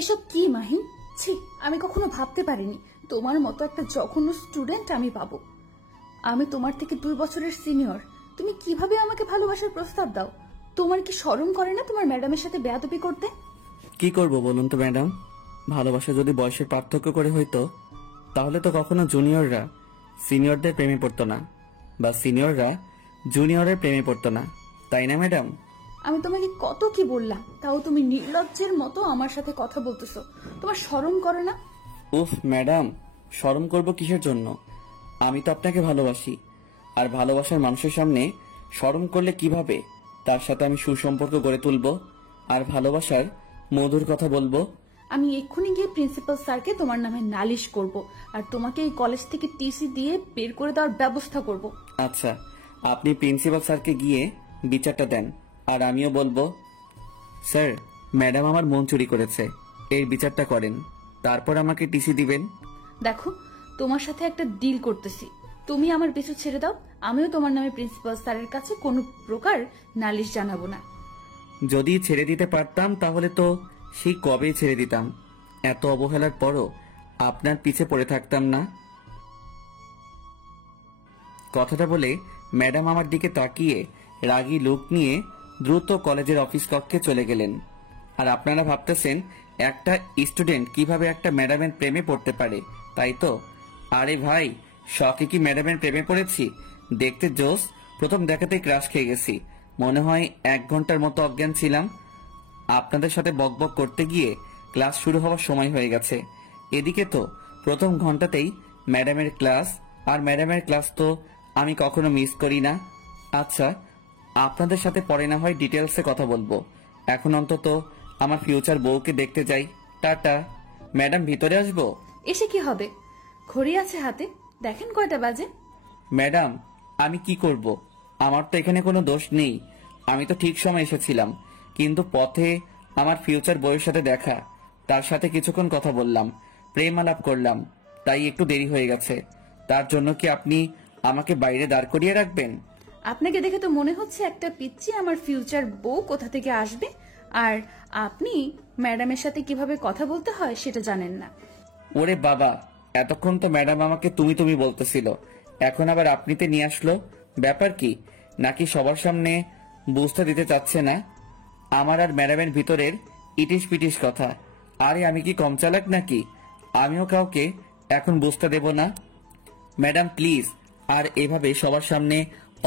এসব কি মাহিন? ছি, আমি কখনো ভাবতে পারিনি তোমার মতো একটা জঘন্য স্টুডেন্ট আমি পাবো। আমি তোমার থেকে 2 বছরের সিনিয়র, তুমি কিভাবে আমাকে ভালোবাসার প্রস্তাব দাও? তোমার কি শরম করে না তোমার ম্যাডামের সাথে বেয়াদবি করতে? কি করব বলুন তো ম্যাডাম, ভালোবাসা যদি বয়সের পার্থক্য করে হইতো তাহলে তো কখনো জুনিয়ররা সিনিয়রদের প্রেমে পড়তো না, বা সিনিয়ররা জুনিয়রের প্রেমে পড়তো না, তাই না ম্যাডাম? আমি তোমাকে কত কি বললাম, তাও তুমি নির্লজ্জের মতো আমার সাথে কথা বলতেছো। তোমার শরম করে না? উফ ম্যাডাম, শরম করব কিসের জন্য? আমি তো আপনাকে ভালোবাসি, আর ভালোবাসার মানুষের সামনে শরম করলে কিভাবে তার সাথে আমি সুসম্পর্ক গড়ে তুলবো আর ভালোবাসার মধুর কথা বলবো? আমি এক্ষুনি গিয়ে প্রিন্সিপাল স্যারকে তোমার নামে নালিশ করব, আর তোমাকে এই কলেজ থেকে টিসি দিয়ে বের করে দেওয়ার ব্যবস্থা করব। আচ্ছা, আপনি প্রিন্সিপাল স্যারকে গিয়ে বিচারটা দেন, আর আমিও বলবো স্যার, ম্যাডাম আমার মন চুরি করেছে, এর বিচারটা করেন, তারপর আমাকে টিসি দিবেন। দেখো, তোমার সাথে একটা ডিল করতেছি, তুমি আমার পিছু ছেড়ে দাও, আমিও তোমার নামে প্রিন্সিপাল স্যারের কাছে কোনো প্রকার নালিশ জানাবো না। যদি ছেড়ে দিতে পারতাম তাহলে তো সেই কবেই ছেড়ে দিতাম, এত অবহেলার পরও আপনার পিছে পড়ে থাকতাম না। কথাটা বলে ম্যাডাম আমার দিকে তাকিয়ে রাগী লুক নিয়ে দ্রুত কলেজের অফিস কক্ষে চলে গেলেন। আর আপনারা ভাবতেছেন একটা স্টুডেন্ট কিভাবে একটা ম্যাডামের প্রেমে পড়তে পারে, তাই তো? আরে ভাই, শখে কি ম্যাডামের প্রেমে পড়েছি? দেখতে জোস, প্রথম দেখাতেই ক্রাশ খেয়ে গেছি। মনে হয় 1 ঘন্টার মতো অজ্ঞান ছিলাম। আপনাদের সাথে বকবক করতে গিয়ে ক্লাস শুরু হওয়ার সময় হয়ে গেছে। এদিকে তো প্রথম ঘন্টাতেই ম্যাডামের ক্লাস, আর ম্যাডামের ক্লাস তো আমি কখনো মিস করি না। আচ্ছা, আপনাদের সাথে পরে না হয় ডিটেলসে কথা বলবো, এখন অন্তত আমার ফিউচার বউকে দেখতে যাই। টাটা। ম্যাডাম, ভিতরে আসবো? এসে কি হবে, ঘড়ি আছে হাতে, দেখেন কয়টা বাজে। ম্যাডাম, আমি কি করব? আমার তো এখানে কোনো দোষ নেই, আমি তো ঠিক সময় এসেছিলাম, কিন্তু পথে আমার ফিউচার বউয়ের সাথে দেখা, তার সাথে কিছুক্ষণ কথা বললাম, প্রেম আলাপ করলাম, তাই একটু দেরি হয়ে গেছে। তার জন্য কি আপনি আমাকে বাইরে দাঁড় করিয়ে রাখবেন? আপনাকে দেখে তো মনে হচ্ছে একটা পিচ্চি আমার ফিউচার বউ কোথা থেকে আসবে, আর আপনি ম্যাডামের সাথে কিভাবে কথা বলতে হয় সেটা জানেন না। ওরে বাবা, এতক্ষণ তো ম্যাডাম আমাকে তুমি তুমি বলতেছিল, এখন আবার আপনিতে নিয়ে আসলো, ব্যাপার কি? নাকি সবার সামনে বুঝতে দিতে চাচ্ছে না আমার আর ম্যাডামের ভিতরের ইটিস পিটিস কথা? আরে আমি কি কম চালাক নাকি? আমিও কাউকে এখন বুঝতে দেব না। ম্যাডাম প্লিজ, আর এভাবে সবার সামনে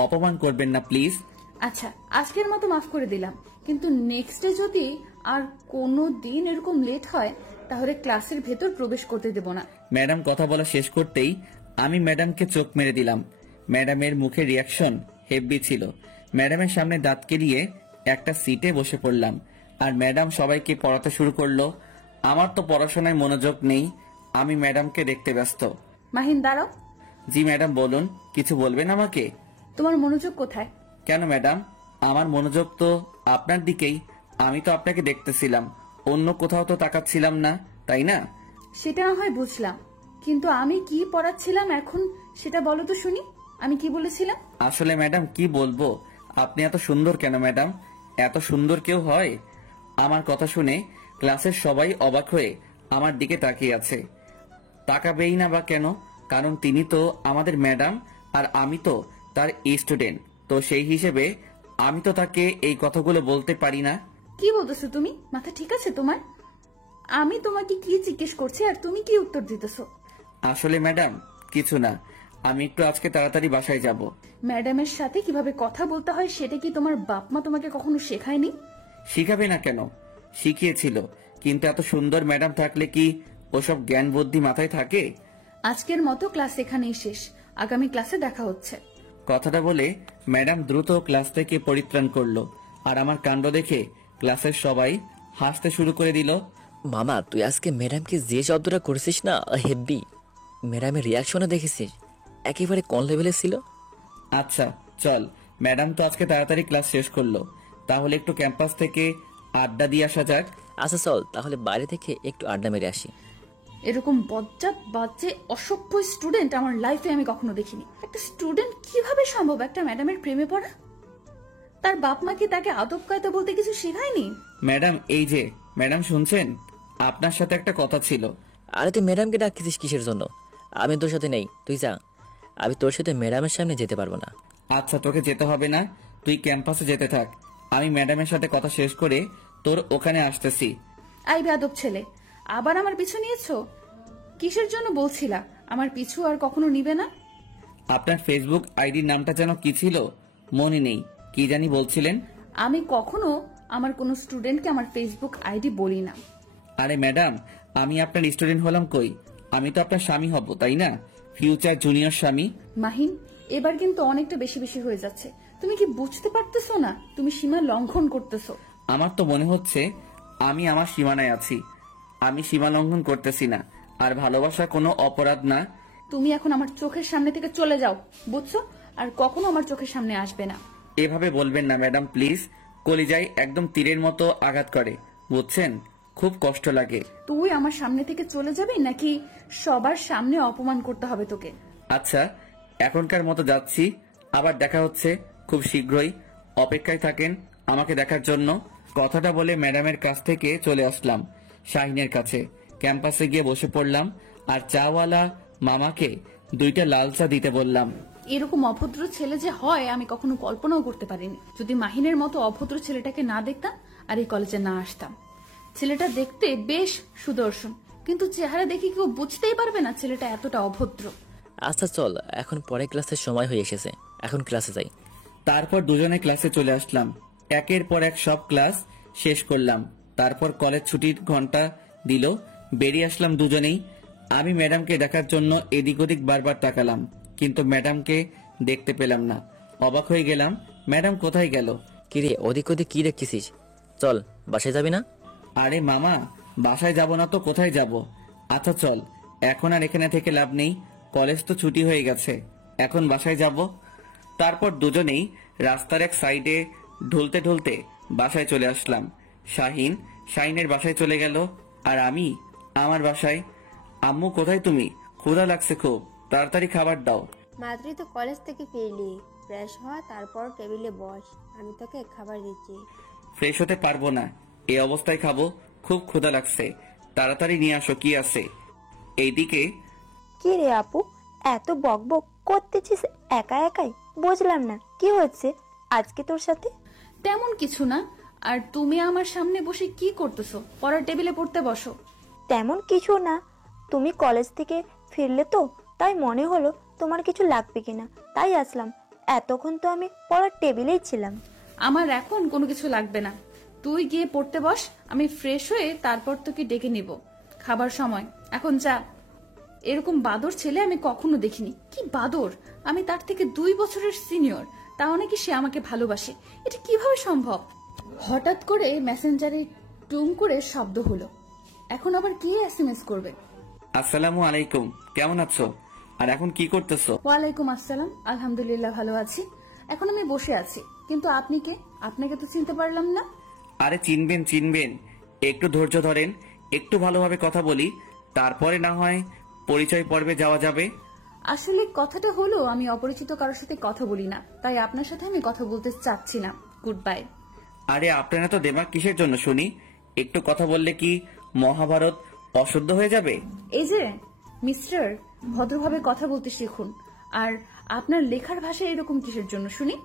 অপমান করবেন না প্লিজ। আচ্ছা, আজকের মতো মাফ করে দিলাম, কিন্তু নেক্সট ডে যদি আর কোনো দিন এরকম লেট হয় তাহলে ক্লাসের ভেতর প্রবেশ করতে দেব না। ম্যাডাম কথা বলা শেষ করতেই আমি ম্যাডামকে চোখ মেরে দিলাম। ম্যাডামের মুখের রিয়াকশন হেভি ছিল। ম্যাডামের সামনে দাঁত কেলিয়ে একটা সিটে বসে পড়লাম, আর ম্যাডাম সবাইকে পড়াতে শুরু করলো। আমার তো পড়াশোনায় মনোযোগ নেই, আমি ম্যাডামকে দেখতে ব্যস্ত। মাহিন, দাঁড়াও। জি ম্যাডাম, বলুন, কিছু বলবেন আমাকে? তোমার মনোযোগ কোথায়? কেন ম্যাডাম, আমার মনোযোগ তো আপনার দিকেই, আমি তো আপনাকে দেখতেছিলাম, অন্য কোথাও তো তাকাচ্ছিলাম না, তাই না? সেটা না হয় বুঝলাম, কিন্তু আমি কি পড়াচ্ছিলাম এখন সেটা বলো তো শুনি, আমি কি বলেছিলাম? আসলে ম্যাডাম কি বলবো, আপনি এত সুন্দর কেন ম্যাডাম? এত সুন্দর কেউ হয়? আমার কথা শুনে ক্লাসের সবাই অবাক হয়ে আমার দিকে তাকিয়ে আছে। তাকাবেই না বা কেন? কারণ তিনি তো আমাদের ম্যাডাম, আর আমি তো তার স্টুডেন্ট, তো সেই হিসেবে আমি তো তাকে এই কথাগুলো বলতে পারি না। কি বলতেছো তুমি? মাথা ঠিক আছে তোমার? আমি তোমাকে কি জিজ্ঞেস করছি আর তুমি কি উত্তর দিতেছো? আসলে ম্যাডাম কিছু না, আমি একটু আজকে তাড়াতাড়ি বাসায় যাব। ম্যাডামের সাথে কিভাবে কথা বলতে হয় সেটা কি তোমার বাপ মা তোমাকে কখনো শেখায়নি? শিখাবে না কেন, শিখিয়েছিল, কিন্তু এত সুন্দর ম্যাডাম থাকলে কি ওসব জ্ঞান বুদ্ধি মাথায় থাকে? আজকের মতো ক্লাস এখানেই শেষ, আগামী ক্লাসে দেখা হচ্ছে। কথাটা বলে ম্যাডাম দ্রুত ক্লাস থেকে পরিত্রাণ করলো, আর আমার কাণ্ড দেখে ক্লাসের সবাই হাসতে শুরু করে দিল। মামা, তুই আজকে ম্যাডামকে যে শব্দটা করেছিস না, হেব্বি। ম্যাডামের রিয়াকশনে দেখেছিস, একেবারে কোন লেভেলে ছিল। আচ্ছা চল, ম্যাডাম তো আজকে তাড়াতাড়ি ক্লাস শেষ করলো, তাহলে একটু ক্যাম্পাস থেকে আড্ডা দিয়ে আসা যাক। আচ্ছা চল, তাহলে বাইরে থেকে একটু আড্ডা মেরে আসি। এরকম বজ্জাত বাজে অসভ্য স্টুডেন্ট আমার লাইফে আমি কখনো দেখিনি। একটা স্টুডেন্ট কিভাবে সম্ভব একটা ম্যাডামের প্রেমে পড়া? তার বাপ মা কি তাকে আদব কায়দা বলতে কিছু শেখায়নি? ম্যাডাম, এই যে ম্যাডাম শুনছেন, আপনার সাথে একটা কথা ছিল। আরে তুই ম্যাডামকে ডাকছিস কিসের জন্য? আমি তোর সাথে নেই, তুই যা। আমি তোর সাথে ম্যাডামের সামনে যেতে পারবো না। আচ্ছা, তোকে যেতে হবে না, তুই ক্যাম্পাসে যেতে থাক। আমি ম্যাডামের সাথে কথা শেষ করে তোর ওখানে আসতেছি। আই বেয়াদব ছেলে, আবার আমার পিছু নিয়েছো? কিসের জন্য বলছিলা আমার পিছু আর কখনো নিবে না? আপনার ফেসবুক আইডির নামটা যেন কি ছিল, মনে নেই, কি জানি বলছিলেন। আমি কখনো আমার কোনো স্টুডেন্টকে আমার ফেসবুক আইডি বলি না। আরে ম্যাডাম, আমি আপনার স্টুডেন্ট হলাম কই? আমি তো আপনার স্বামী হব, তাই না? ফিউচার জুনিয়র স্বামী। মাহিন, এবার কিন্তু অনেকটা বেশি বেশি হয়ে যাচ্ছে। তুমি কি বুঝতে পারতেছো না তুমি সীমা লঙ্ঘন করতেছো? আমার তো মনে হচ্ছে আমি আমার সীমানায় আছি। আমি সীমা লঙ্ঘন করতেছি না, আর ভালোবাসা কোনো অপরাধ না। তুমি এখন আমার চোখের সামনে থেকে চলে যাও, বুঝছো? আর কখনো আমার চোখের সামনে আসবে না। এভাবে বলবেন না ম্যাডাম, প্লিজ। কলিজায় একদম তীরের মতো আঘাত করে, বুঝছেন? খুব কষ্ট লাগে। তুই আমার সামনে থেকে চলে যাবি নাকি সবার সামনে অপমান করতে হবে তোকে? আচ্ছা, এখনকার মতো যাচ্ছি, আবার দেখা হচ্ছে খুব শীঘ্রই। অপেক্ষায় থাকেন আমাকে দেখার জন্য। কথাটা বলে ম্যাডামের কাছ থেকে চলে আসলাম শাহিনের কাছে। ক্যাম্পাসে গিয়ে বসে পড়লাম, আর চাওয়ালা মামাকে 2টা লাল চা দিতে বললাম। এরকম অভদ্র ছেলে যে হয় আমি কখনো কল্পনাও করতে পারিনি। যদি মাহিনের মতো অভদ্র ছেলেটাকে না দেখতাম আর এই কলেজে না আসতাম। ছেলেটা দেখতে বেশ সুদর্শন, কিন্তু চেহারা দেখে কেউ বুঝতেই পারবে না ছেলেটা এতটা অভদ্র। আচ্ছা চল, এখন পরে ক্লাসের সময় হয়ে এসেছে, এখন ক্লাসে যাই। তারপর দুজনে ক্লাসে চলে আসলাম। একের পর এক সব ক্লাস শেষ করলাম। তারপর কলেজ ছুটির ঘন্টা দিল, বেরিয়ে আসলাম দুজনেই। আমি ম্যাডামকে দেখার জন্য এদিক ওদিক বারবার তাকালাম, কিন্তু ম্যাডামকে দেখতে পেলাম না। অবাক হয়ে গেলাম, ম্যাডাম কোথায় গেল? কিরে, ওদিক ওদিক কি দেখতেছিস? চল, বাসায় যাবি না? আরে মামা, বাসায় যাব না তো কোথায় যাব? আচ্ছা চল, এখন আর এখানে থেকে লাভ নেই, কলেজ তো ছুটি হয়ে গেছে, এখন বাসায় যাব। তারপর দুজনেই রাস্তার এক সাইডে ঢুলতে ঢুলতে বাসায় চলে আসলাম। শাহিনের বাসায় চলে গেল, আর আমি আমার বাসায়। আম্মু কোথায় তুমি? ক্ষুধা লাগছে খুব, তাড়াতাড়ি খাবার দাও। মাত্রই তো কলেজ থেকে ফিরলি, ফ্রেশ হওয়া, তারপর টেবিলে বস, আমি তোকে খাবার দিচ্ছি। ফ্রেশ হতে পারবো না, এই অবস্থায় খাবো, খুব ক্ষুধা লাগছে, তাড়াতাড়ি নিয়ে আসো কি আছে। এইদিকে কি রে আপু, এত বকবক করতেছিস একা একাই? বুঝলাম না কি হচ্ছে আজকে তোর সাথে। তেমন কিছু না। আর তুমি আমার সামনে বসে কি করতেছো? পড়ার টেবিলে পড়তে বসো। তেমন কিছু না, তুমি কলেজ থেকে ফিরলে তো, তাই মনে হলো তোমার কিছু লাগবে কিনা, তাই আসলাম। এতক্ষণ তো আমি পড়ার টেবিলেই ছিলাম। আমার এখন কোনো কিছু লাগবে না, তুই গিয়ে পড়তে বস। আমি ফ্রেশ হয়ে তারপর তোকে ডেকে নিব। খাবার সময়, এখন যা। এরকম বাদর ছেলে আমি কখনো দেখিনি। কি বাদর! আমি তার থেকে 2 বছরের সিনিয়র, তাও নাকি সে আমাকে ভালোবাসে। এটা কিভাবে সম্ভব? হঠাৎ করে মেসেঞ্জারে টুং করে শব্দ হলো। এখন আবার কে এসএমএস করবে? আসসালামু আলাইকুম, কেমন আছো? আর এখন কি করতেছো? ওয়ালাইকুম আসসালাম, আলহামদুলিল্লাহ ভালো আছি। এখন আমি বসে আছি, কিন্তু আপনি কে? আপনাকে তো চিনতে পারলাম না। আরে চিনবেন, একটু ধৈর্য ধরেন, একটু ভালোভাবে কথা বলি, তারপরে না হয় পরিচয় পর্বে যাওয়া যাবে। আসলে কথাটা হলো আমি অপরিচিত কারোর সাথে কথা বলি না, তাই আপনার সাথে আমি কথা বলতে চাচ্ছি না। Good bye. আরে আপনারা তো দেমাগ কিসের জন্য শুনি? একটু কথা বললে কি মহাভারত অশুদ্ধ হয়ে যাবে? এই যে মিস্টার, ভদ্রভাবে কথা বলতে শিখুন। আর আপনার লেখার ভাষা এরকম কিসের জন্য শুনি?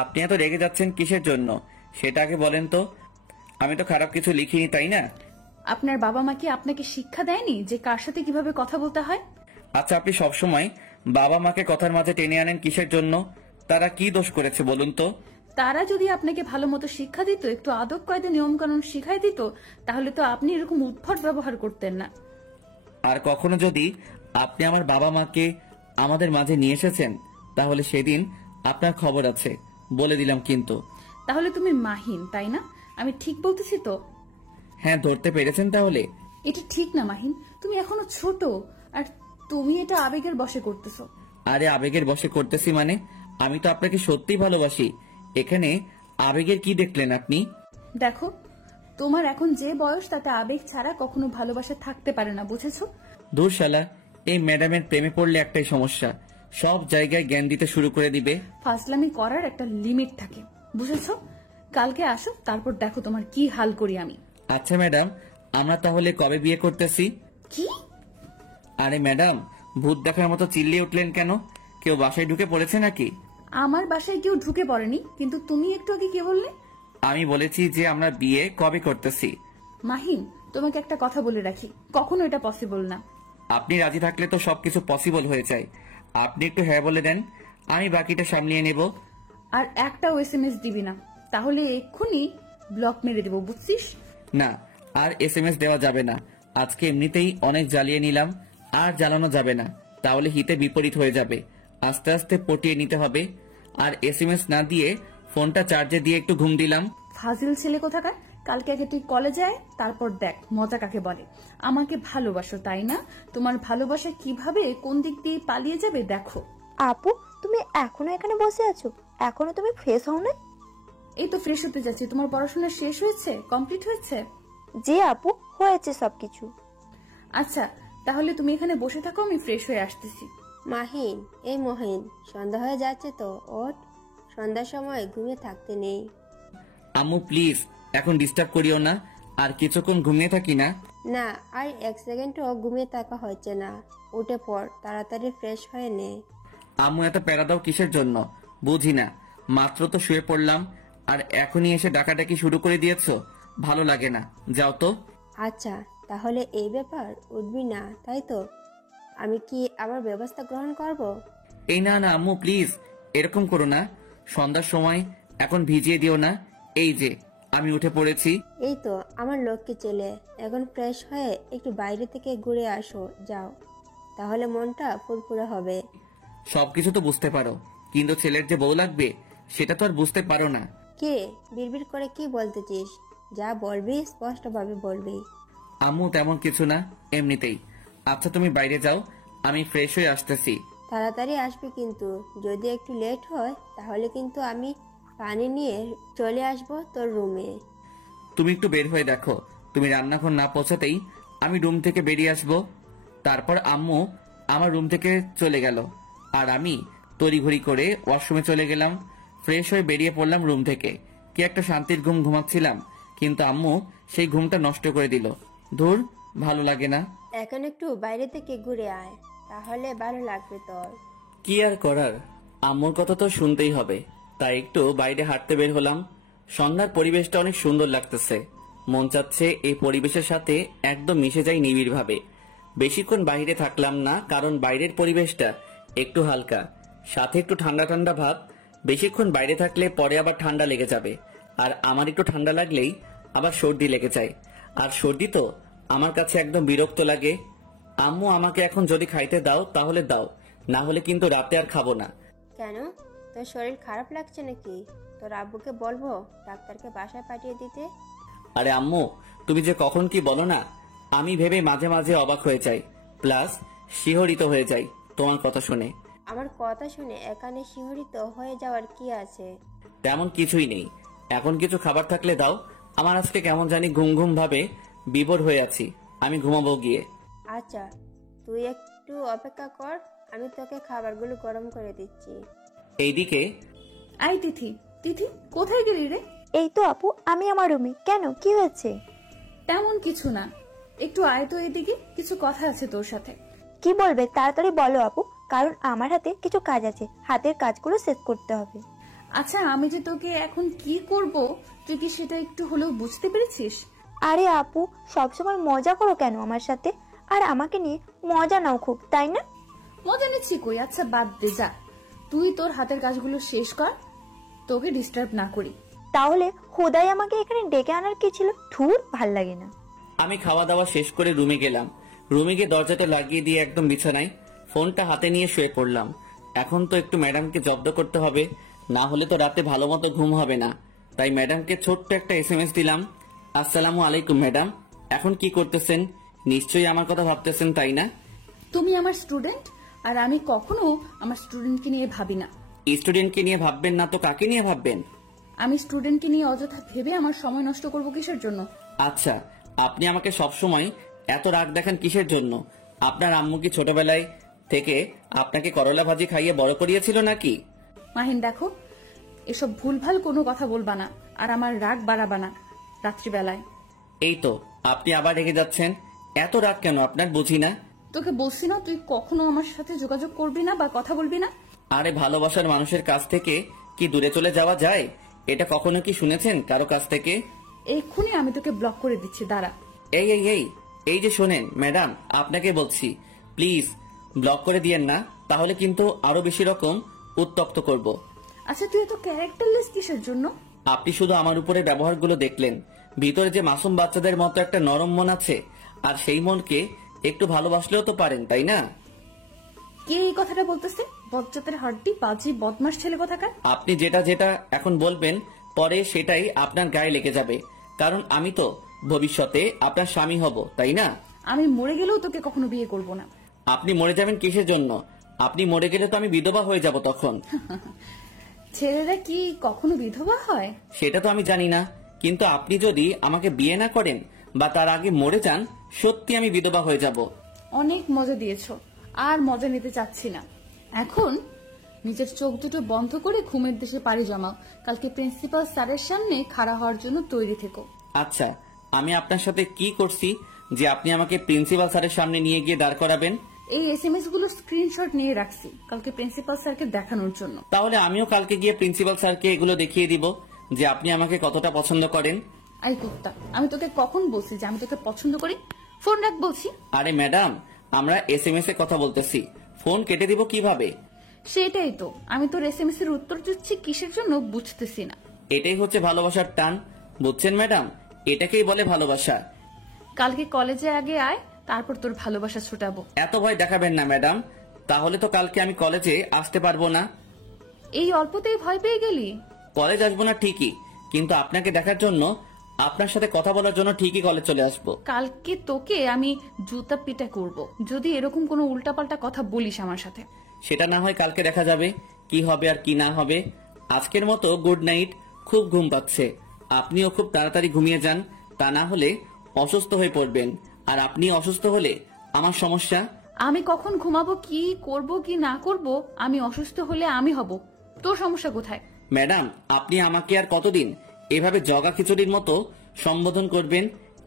আপনি এত রেগে যাচ্ছেন কিসের জন্য সেটা আগে বলেন তো। আমি তো খারাপ কিছু লিখিনি, তাই না? আপনার বাবা মা কি আপনাকে শিক্ষা দেয়নি যে কার সাথে কিভাবে কথা বলতে হয়? আচ্ছা, আপনি সবসময় বাবা মাকে কথার মাঝে টেনে আনেন কিসের জন্য? তারা কি দোষ করেছে বলুন তো? তারা যদি আপনাকে ভালো মতো শিক্ষা দিত, একটু আদব কায়দা নিয়ম কানুন শিখাই দিত, তাহলে তো আপনি এরকম উদ্ভট ব্যবহার করতেন না। আর কখনো যদি আপনি আমার বাবা মাকে আমাদের মাঝে নিয়ে এসেছেন, তাহলে সেদিন আপনার খবর আছে, বলে দিলাম কিন্তু। তাহলে তুমি মাহিন, তাই না? আমি ঠিক বলতেছি তো? হ্যাঁ, ধরতে পেরেছেন তাহলে? এটা ঠিক না মাহিন, তুমি এখনো ছোট, আর তুমি এটা আবেগের বশে করতেছো। আরে আবেগের বশে করতেছি মানে? আমি তো আপনাকে সত্যিই ভালোবাসি, এখানে আবেগের কি দেখলেন আপনি? দেখো, তোমার এখন যে বয়স তাতে আবেগ ছাড়া কখনো ভালোবাসা থাকতে পারে না, বুঝেছো? দূর শালা, এই ম্যাডামের প্রেমে পড়লে একটাই সমস্যা, সব জায়গায় জ্ঞান দিতে শুরু করে দিবে। ফাজলামি করার একটা লিমিট থাকে, বুঝেছো? কালকে আসো, তারপর দেখো তোমার কি হাল করি আমি। আচ্ছা ম্যাডাম, আমরা তাহলে কবে বিয়ে করতেছি? কি? আরে ম্যাডাম, ভূত দেখার মতো চিল্লিয়ে উঠলেন কেন? কেউ বাসায় ঢুকে পড়েছে নাকি? আমার বাসায় কেউ ঢুকে পড়েনি, কিন্তু তুমি একটু আগে কি বললে? আমি বলেছি যে আমরা বিয়ে কবে করতেছি। মাহিন, তোমাকে একটা কথা বলে রাখি, কখনো এটা পসিবল না। আপনি রাজি থাকলে তো সবকিছু পসিবল হয়ে যায়। আপনি একটু হ্যাঁ বলে দেন, আমি বাকিটা সামলিয়ে নেব। আর একটাও SMS দিবি না, তাহলে এক্ষুনি ব্লক মেরে দেবো, বুঝছিস? না, আর SMS দেওয়া যাবে না। আজকে এমনিতেই অনেক জ্বালিয়ে নিলাম, আর জ্বালানো যাবে না, তাহলে হিতে বিপরীত হয়ে যাবে। আস্তে আস্তে পটিয়ে নিতে হবে। আর SMS না দিয়ে ফোনটা চার্জে দিয়ে একটু ঘুম দিলাম। ফাজিল ছেলে কোথাকার। কালকে আগে তুই কলেজে আয়, তারপর দেখ মজা কাকে বলে। আমাকে ভালোবাসো তাই না? তোমার ভালোবাসা কিভাবে কোন দিক দিয়ে পালিয়ে যাবে দেখো। আপু, তুমি এখনো এখানে বসে আছো? এখনো তুমি ফ্রেশ হও না? এই তো ফ্রেশ হতে যাচ্ছি। তোমার পড়াশোনা শেষ হয়েছে? কমপ্লিট হয়েছে? জি আপু, হয়েছে সবকিছু। আচ্ছা, তাহলে তুমি এখানে বসে থাকো, আমি ফ্রেশ হয়ে আসতেছি। মাহিন, এই মহিন, সন্ধ্যা হয়ে যাচ্ছে তো, ওঠ। সন্ধ্যার সময় ঘুমিয়ে থাকতে নেই। আম্মু প্লিজ, এখন ডিস্টার্ব করিও না। আর কিছুক্ষণ ঘুমিয়ে থাকি না। না, আর 1 সেকেন্ডও ঘুমিয়ে থাকা হচ্ছে না। উঠে পড়, তাড়াতাড়ি ফ্রেশ হয়ে নে। আম্মু এত প্যারা দাও কিসের জন্য? বুঝি না। মাত্র তো শুয়ে পড়লাম, আর এখনই এসে ডাকাডাকি শুরু করে দিয়েছো। ভালো লাগে না, যাও তো। আচ্ছা, তাহলে এই ব্যাপার, উঠবি না তাই তো? আমি কি আবার ব্যবস্থা গ্রহণ করব? এই না না আম্মু প্লিজ, এরকম করো না। সন্ধ্যার সময় এখন ভিজিয়ে দিও না। এই যে আমি উঠে পড়েছি। এই তো আমার লক্ষ্মী ছেলে, এখন ফ্রেশ হয়ে একটু বাইরে থেকে ঘুরে আসো, যাও। তাহলে মনটা ফুরফুরে হবে। সবকিছু তো বুঝতে পারো, কিন্তু ছেলের যে বউ লাগবে সেটা তো আর বুঝতে পারো না। কে বিড়বিড় করে কি বলতেছিস? যা বলবি স্পষ্টভাবে বলবি। আম্মু তেমন কিছু না, এমনিতেই। আচ্ছা তুমি বাইরে যাও, আমি ফ্রেশ হয়ে আসতেছি। তাড়াতাড়ি আসবি কিন্তু, যদি একটু লেট হয় তাহলে কিন্তু আমি পানি নিয়ে চলে আসব তোর রুমে। তুমি একটু বের হয়ে দেখো, তুমি রান্নাঘর না পৌঁছাতেই আমি রুম থেকে বেরিয়ে আসব। তারপর আম্মু আমার রুম থেকে চলে গেল, আর আমি তড়িঘড়ি করে ওয়াশরুমে চলে গেলাম। ফ্রেশ হয়ে বেরিয়ে পড়লাম রুম থেকে। কি একটা শান্তির ঘুম ঘুমাচ্ছিলাম, কিন্তু আম্মু সেই ঘুমটা নষ্ট করে দিল। ধুর, ভালো লাগে না। এখন একটু বাইরে থেকে ঘুরে আয়, তাহলে ভালো লাগবে তোর। কি আর করার, আম্মুর কথা তো শুনতেই হবে। তাই একটু বাইরে হাঁটতে বের হলাম। সন্ধ্যার পরিবেশটা অনেক সুন্দর লাগতেছে। মন চাচ্ছে এই পরিবেশের সাথে একদম মিশে যাই নিবিড়ভাবে। বেশিক্ষণ বাইরে থাকলাম না, কারণ বাইরের পরিবেশটা একটু হালকা, সাথে একটু ঠান্ডা ঠান্ডা ভাব। বেশিক্ষণ বাইরে থাকলে পরে আবার ঠান্ডা লেগে যাবে, আর আমার একটু ঠান্ডা লাগলেই আবার সর্দি লেগে যায়। আর সর্দি তো আমার কাছে একদম বিরক্ত লাগে। আম্মু আমাকে এখন যদি খাইতে দাও তাহলে দাও, না হলে কিন্তু রাতে আর খাবো না। কেন, তোর শরীর খারাপ লাগছে নাকি? তোর আব্বুকে বলবো ডাক্তারকে বাসায় পাঠিয়ে দিতে? আরে আম্মু, তুমি যে কখন কি বলো না, আমি ভেবে মাঝে মাঝে অবাক হয়ে যাই, প্লাস শিহরিত হয়ে যাই তোমার কথা শুনে। আমার কথা শুনে এখানে শিহরিত হয়ে যাওয়ার কি আছে? তেমন কিছুই নেই। এখন কিছু খাবার থাকলে দাও, আমার আজকে কেমন জানি ঘুম ঘুম ভাবে বিভোর হয়ে আছি। আমি ঘুমাবো গিয়ে। আচ্ছা, তুই একটু অপেক্ষা কর, আমি তোকে খাবারগুলো গরম করে দিচ্ছি। এইদিকে আই তিথি, তিথি কোথায় গেলি রে? এই তো আপু, আমি আমার রুমে। কেন, কি হয়েছে? তেমন কিছু না, একটু আয় তো এদিকে, কিছু কথা আছে তোর সাথে। কি বলবে তাড়াতাড়ি বলো আপু, কারণ আমার হাতে কিছু কাজ আছে, হাতের কাজগুলো শেষ করতে হবে। আচ্ছা, আমি যে তোকে এখন কি করব তুই কি সেটা একটু হলেও বুঝতে পেরেছিস? আরে আপু, সবসময় মজা করো কেন আমার সাথে? আর আমাকে নিয়ে মজা নাও খুব, তাই না? মজা নিচ্ছি কই? আচ্ছা বাদ দে, যা তুই তোর হাতের কাজগুলো শেষ কর, তোকে ডিস্টার্ব না করি। তাহলে খোদাই আমাকে এখানে ডেকে আনার কি ছিল? ধুর, ভাল লাগে না। আমি খাওয়া দাওয়া শেষ করে রুমে গেলাম। রুমে গিয়ে দরজাটা লাগিয়ে দিয়ে একদম বিছানায় ফোনটা হাতে নিয়ে শুয়ে পড়লাম। এখন তো একটু ম্যাডামকে জব্দ করতে হবে, না হলে তো রাতে ভালো মতো ঘুম হবে না। তাই ম্যাডামকে ছোট্ট একটা SMS দিলাম। আসসালামু আলাইকুম ম্যাডাম, এখন কি করতেছেন? নিশ্চয়ই আমার কথা ভাবতেছেন তাই না? তুমি আমার স্টুডেন্ট, আর আমি কখনো আমার স্টুডেন্টকে নিয়ে ভাবি না। স্টুডেন্টকে নিয়ে ভাববেন না তো কাকে নিয়ে ভাববেন? আমি স্টুডেন্টকে নিয়ে অযথা ভেবে আমার সময় নষ্ট করব কিসের জন্য? আচ্ছা, আপনি আমাকে সবসময় এত রাগ দেখান কিসের জন্য? আপনার আম্মু কি ছোটবেলায় থেকে আপনাকে করলা ভাজি খাইয়ে বড় করিয়েছিল নাকি? মাহিন দেখো, এসব ভুলভাল কোনো কথা বলবা না, আর আমার রাগ বাড়াবা না রাত্রিবেলায়। এই তো আপনি আবার রেগে যাচ্ছেন? এত রাগ কেন আপনার, বুঝি না। তোকে বলছি না তুই কখনো আমার সাথে যোগাযোগ করবি না বা কথা বলবি না? আরে ভালোবাসার মানুষের কাছ থেকে কি দূরে চলে যাওয়া যায়? এটা কখনো কি শুনেছেন কারো কাছ থেকে? এক্ষুনি আমি তোকে ব্লক করে দিচ্ছি, দাঁড়া। এই এই এই এই যে শোনেন ম্যাডাম, আপনাকে বলছি প্লিজ ব্লক করে দিয়েন না, তাহলে কিন্তু আরো বেশি রকম উত্তপ্ত করব। আচ্ছা তুই এত ক্যারেক্টারলেস কিসের জন্য? আপনি শুধু আমার উপরে ব্যবহারগুলো দেখলেন, ভিতরে যে মাসুম বাচ্চাদের মতো একটা নরম মন আছে, আর সেই মনকে একটু ভালোবাসলেও তো পারেন, তাই না? কে এই কথাটা বলতেছে? বজ্জাতের হাড্ডি, বাজি, বদমাস ছেলে কোথাকার। আপনি যেটা যেটা এখন বলবেন পরে সেটাই আপনার গায়ে লেগে যাবে, কারণ আমি তো ভবিষ্যতে আপনার স্বামী হব, তাই না? আমি মরে গেলেও তোকে কখনো বিয়ে করব না। আপনি মরে যাবেন কিসের জন্য? আপনি মরে গেলে তো আমি বিধবা হয়ে যাব তখন। ছেলেরা কি কখনো বিধবা হয়? সেটা তো আমি জানি না, কিন্তু আপনি যদি আমাকে বিয়ে না করেন বা তার আগে মরে যান, সত্যি আমি বিধবা হয়ে যাব। অনেক মজা দিয়েছো, আর মজা নিতে চাচ্ছি না। এখন নিজের চোখ দুটো বন্ধ করে ঘুমের দেশে পাড়ি জমাও। কালকে প্রিন্সিপাল স্যারের সামনে খাড়া হওয়ার জন্য তৈরি থেকো। আচ্ছা, আমি আপনার সাথে কি করছি যে আপনি আমাকে প্রিন্সিপাল স্যারের সামনে নিয়ে গিয়ে দাঁড় করাবেন? এই এসএমএস গুলো স্ক্রিনশট নিয়ে রাখছি কালকে প্রিন্সিপাল স্যারকে দেখানোর জন্য। তাহলে আমিও কালকে গিয়ে প্রিন্সিপাল স্যারকে এগুলো দেখিয়ে দিব যে আপনি আমাকে কতটা পছন্দ করেন। আই কুত্তা, আমি তোকে কখন বলছি যে আমি তোকে পছন্দ করি? ফোন রাখ বলছি। আরে ম্যাডাম, আমরা এসএমএস এ কথা বলতেছি, ফোন কেটে দিব কিভাবে? সেটাই তো, আমি তোর এসএমএস এর উত্তর দিচ্ছি কিসের জন্য বুঝতেছি না। এটাই হচ্ছে ভালোবাসার টান, বুঝছেন ম্যাডাম? এটাকেই বলে ভালোবাসা। কালকে কলেজে আগে আয়, তারপর তোর ভালোবাসা ছুটাবো। এত ভয় দেখাবেন না ম্যাডাম, তাহলে তো কালকে আমি কলেজে আসতে পারবো না। এই অল্পতেই ভয় পেয়ে গেলি? কলেজ আসবো না ঠিকই, কিন্তু আপনাকে দেখার জন্য, আপনার সাথে কথা বলার জন্য ঠিকই কলেজ চলে আসবো। কালকে তোকে আমি জুতা পিটা করব যদি এরকম কোনো উল্টাপাল্টা কথা বলিস আমার সাথে। সেটা না হয় কালকে দেখা যাবে কি হবে আর কি না হবে। আজকের মতো গুড নাইট, খুব ঘুম পাচ্ছে, আপনিও খুব তাড়াতাড়ি ঘুমিয়ে যান, তা না হলে অসুস্থ হয়ে পড়বেন, আর আপনি অসুস্থ হলে আমার সমস্যা। আমি কখন ঘুমাবো, কি করব কি না করব, আমি অসুস্থ হলে আমি হব, তোর সমস্যা কোথায়? ম্যাডাম, আপনি আমাকে আর কতদিন এভাবে জগা খিচুড়ির মতো সম্বোধন করবেন?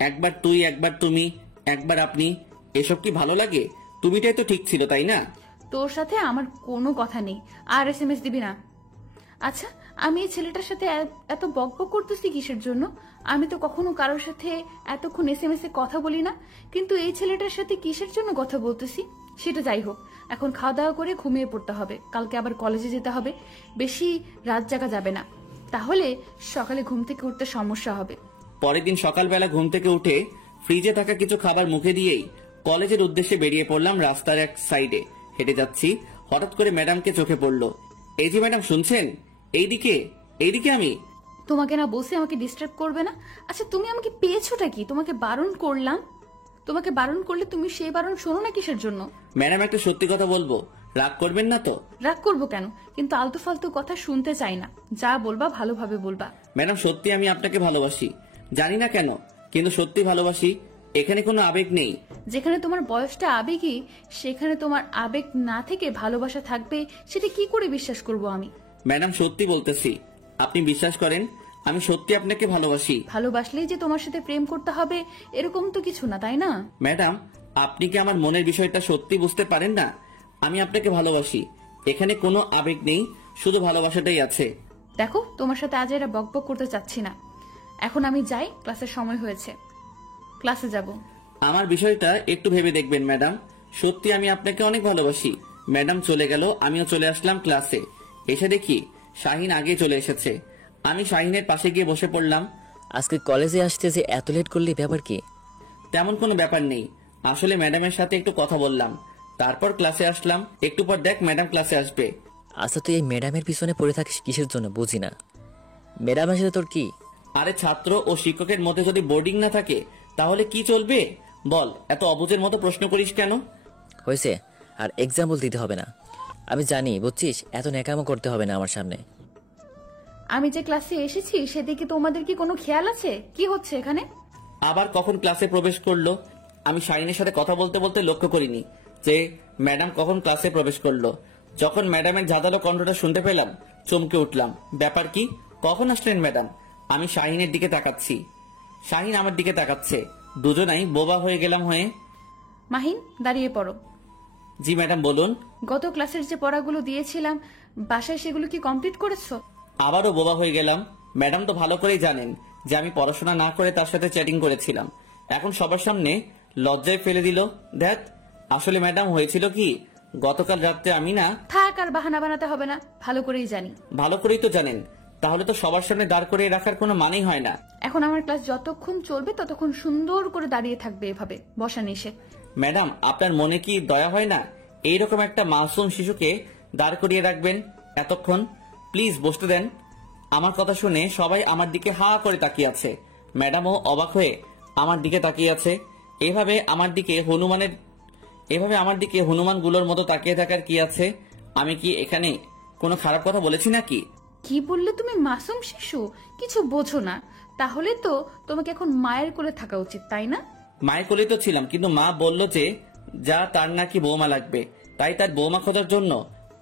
একবার তুই, একবার তুমি, একবার আপনি, এসব কি ভালো লাগে? তুমিটাই তো ঠিক ছিল, তাই না? তোর সাথে আমার কোনো কথা নেই, আর এসএমএস দিবি না। আচ্ছা, আমি এই ছেলেটার সাথে এত বকবক করতেছি কিসের জন্য? আমি তো কখনো কারোর সাথে এতক্ষণ এসএমএস এ কথা বলি না, কিন্তু এই ছেলেটার সাথে কিসের জন্য কথা বলতেছি? সেটা যাই হোক, এখন খাওয়া দাওয়া করে ঘুমিয়ে পড়তে হবে, কালকে আবার কলেজে যেতে হবে, বেশি রাত জাগা যাবে না, তাহলে সকালে ঘুম থেকে উঠতে সমস্যা হবে। পরের দিন সকালবেলা ঘুম থেকে উঠে ফ্রিজে থাকা কিছু খাবার মুখে দিয়েই কলেজের উদ্দেশ্যে বেরিয়ে পড়লাম। রাস্তার এক সাইডে হেঁটে যাচ্ছি, হঠাৎ করে ম্যাডামকে চোখে পড়লো। এই যে ম্যাডাম, শুনছেন? এইদিকে এইদিকে। আমি তোমাকে না বসে আমাকে ডিস্টার্ব করবে না? আচ্ছা তুমি আমাকে পেয়েছোটা কি? তোমাকে বারণ করলাম, তোমাকে বারণ করলে তুমি সেই বারণ শোনো না কিসের জন্য? ম্যাডাম, একটা সত্যি কথা বলবো, রাগ করবেন না তো? রাগ করবো কেন? কিন্তু আলতু ফালতু কথা শুনতে চাই না, যা বলবা ভালোভাবে বলবা। ম্যাডাম, সত্যি আমি আপনাকে ভালোবাসি, জানি না কেন, কিন্তু সত্যি ভালোবাসি। এখানে কোনো আবেগ নেই। যেখানে তোমার বয়সটা আবেগী, সেখানে তোমার আবেগ না থেকে ভালোবাসা থাকবে, সেটা কি করে বিশ্বাস করব আমি? ম্যাডাম, সত্যি বলতেছি, আপনি বিশ্বাস করেন, আমি সত্যি আপনাকে ভালোবাসি। ভালোবাসলেই যে তোমার সাথে প্রেম করতে হবে এরকম তো কিছু না, তাই না? ম্যাডাম, আপনি কি আমার মনের বিষয়টা সত্যি বুঝতে পারেন না? আমি আপনাকে ভালোবাসি, এখানে কোনো আবেগ নেই, শুধু ভালোবাসাটাই আছে। দেখো, তোমার সাথে আজ এরা বকবক করতে চাচ্ছি না, এখন আমি যাই, ক্লাসের সময় হয়েছে, ক্লাসে যাব। আমার বিষয়টা একটু ভেবে দেখবেন ম্যাডাম, সত্যি আমি আপনাকে অনেক ভালোবাসি। ম্যাডাম চলে গেল, আমিও চলে আসলাম ক্লাসে। এসে দেখি শাহিন আগে চলে এসেছে। আমি শাহিনের পাশে গিয়ে বসে পড়লাম। আজকে কলেজে আসতে যে এত লেট করলি, ব্যাপার কি? তেমন কোনো ব্যাপার নেই, আসলে ম্যাডামের সাথে একটু কথা বললাম, তারপর ক্লাসে আসলাম। একটু পর দেখ ম্যাডাম ক্লাসে আসবে। আচ্ছা, তুই এই ম্যাডামের পিছনে পড়ে থাকিস কিসের জন্য বুঝি না। ম্যাডামের সাথে তোর কি? আরে ছাত্র ও শিক্ষকের মধ্যে যদি বোর্ডিং না থাকে তাহলে কি চলবে বল? এত অবুঝের মতো প্রশ্ন করিস কেন? হয়েছে, আর এক্সাম্পল দিতে হবে না, আমি জানি বুঝছিস, এত ন্যাকামো করতে হবে না আমার সামনে। আমি যে ক্লাসে এসেছি সেদিকে তোমাদের কি কোনো খেয়াল আছে? কি হচ্ছে এখানে? আবার কখন ক্লাসে প্রবেশ করলো? আমি শাহিনের সাথে কথা বলতে বলতে লক্ষ্য করিনি যে ম্যাডাম কখন ক্লাসে প্রবেশ করলো। যখন ম্যাডামের ঝাঁঝালো কণ্ঠটা শুনতে পেলাম, চমকে উঠলাম। ব্যাপার কি? কখন আসলেন ম্যাডাম? আমি শাহিনের দিকে তাকাচ্ছি, শাহিন আমার দিকে তাকাচ্ছে। দুজনাই বোবা হয়ে গেলাম হয়ে। মাহিন, দাঁড়িয়ে পড়ো। জি ম্যাডাম বলুন। গত ক্লাসের যে পড়াগুলো দিয়েছিলাম বাসায় সেগুলো কি কমপ্লিট করেছো? আবারও বোবা হয়ে গেলাম। ম্যাডাম তো ভালো করেই জানেন যে আমি পড়াশোনা না করে তার সাথে চ্যাটিং করেছিলাম। এখন সবার সামনে লজ্জায় ফেলে দিল। দেখ, আসলে ম্যাডাম হয়েছিল কি, গতকাল রাত্রে আমি না। থাক, আর বাহানা বানাতে হবে না, ভালো করেই জানি। ভালো করেই তো জানেন, তাহলে তো সবার সামনে দাঁড় করিয়ে রাখার কোনো মানেই হয় না। এখন আমার ক্লাস যতক্ষণ চলবে ততক্ষণ সুন্দর করে দাঁড়িয়ে থাকবে, এভাবে বসা নিষেধ। ম্যাডাম, আপনার মনে কি দয়া হয় না এইরকম একটা মাসুম শিশুকে দাঁড় করিয়ে রাখবেন এতক্ষণ? প্লিজ বসতে দেন। আমার কথা শুনে সবাই আমার দিকে হা করে তাকিয়ে আছে। ম্যাডামও অবাক হয়ে আমার দিকে তাকিয়ে আছে। এভাবে আমার দিকে হনুমানগুলোর মতো তাকিয়ে থাকার কি আছে? আমি কি এখানে কোনো খারাপ কথা বলেছি নাকি? কি বললে তুমি? মাসুম শিশু? কিছু বোঝো না। তাহলে তো তোমাকে এখন মায়ের কোলে থাকা উচিত, তাই না? মায়ের কোলে তো ছিলাম, কিন্তু মা বলল যে যা তার নাকি বৌমা লাগবে, তাই তার বৌমা খোঁজার জন্য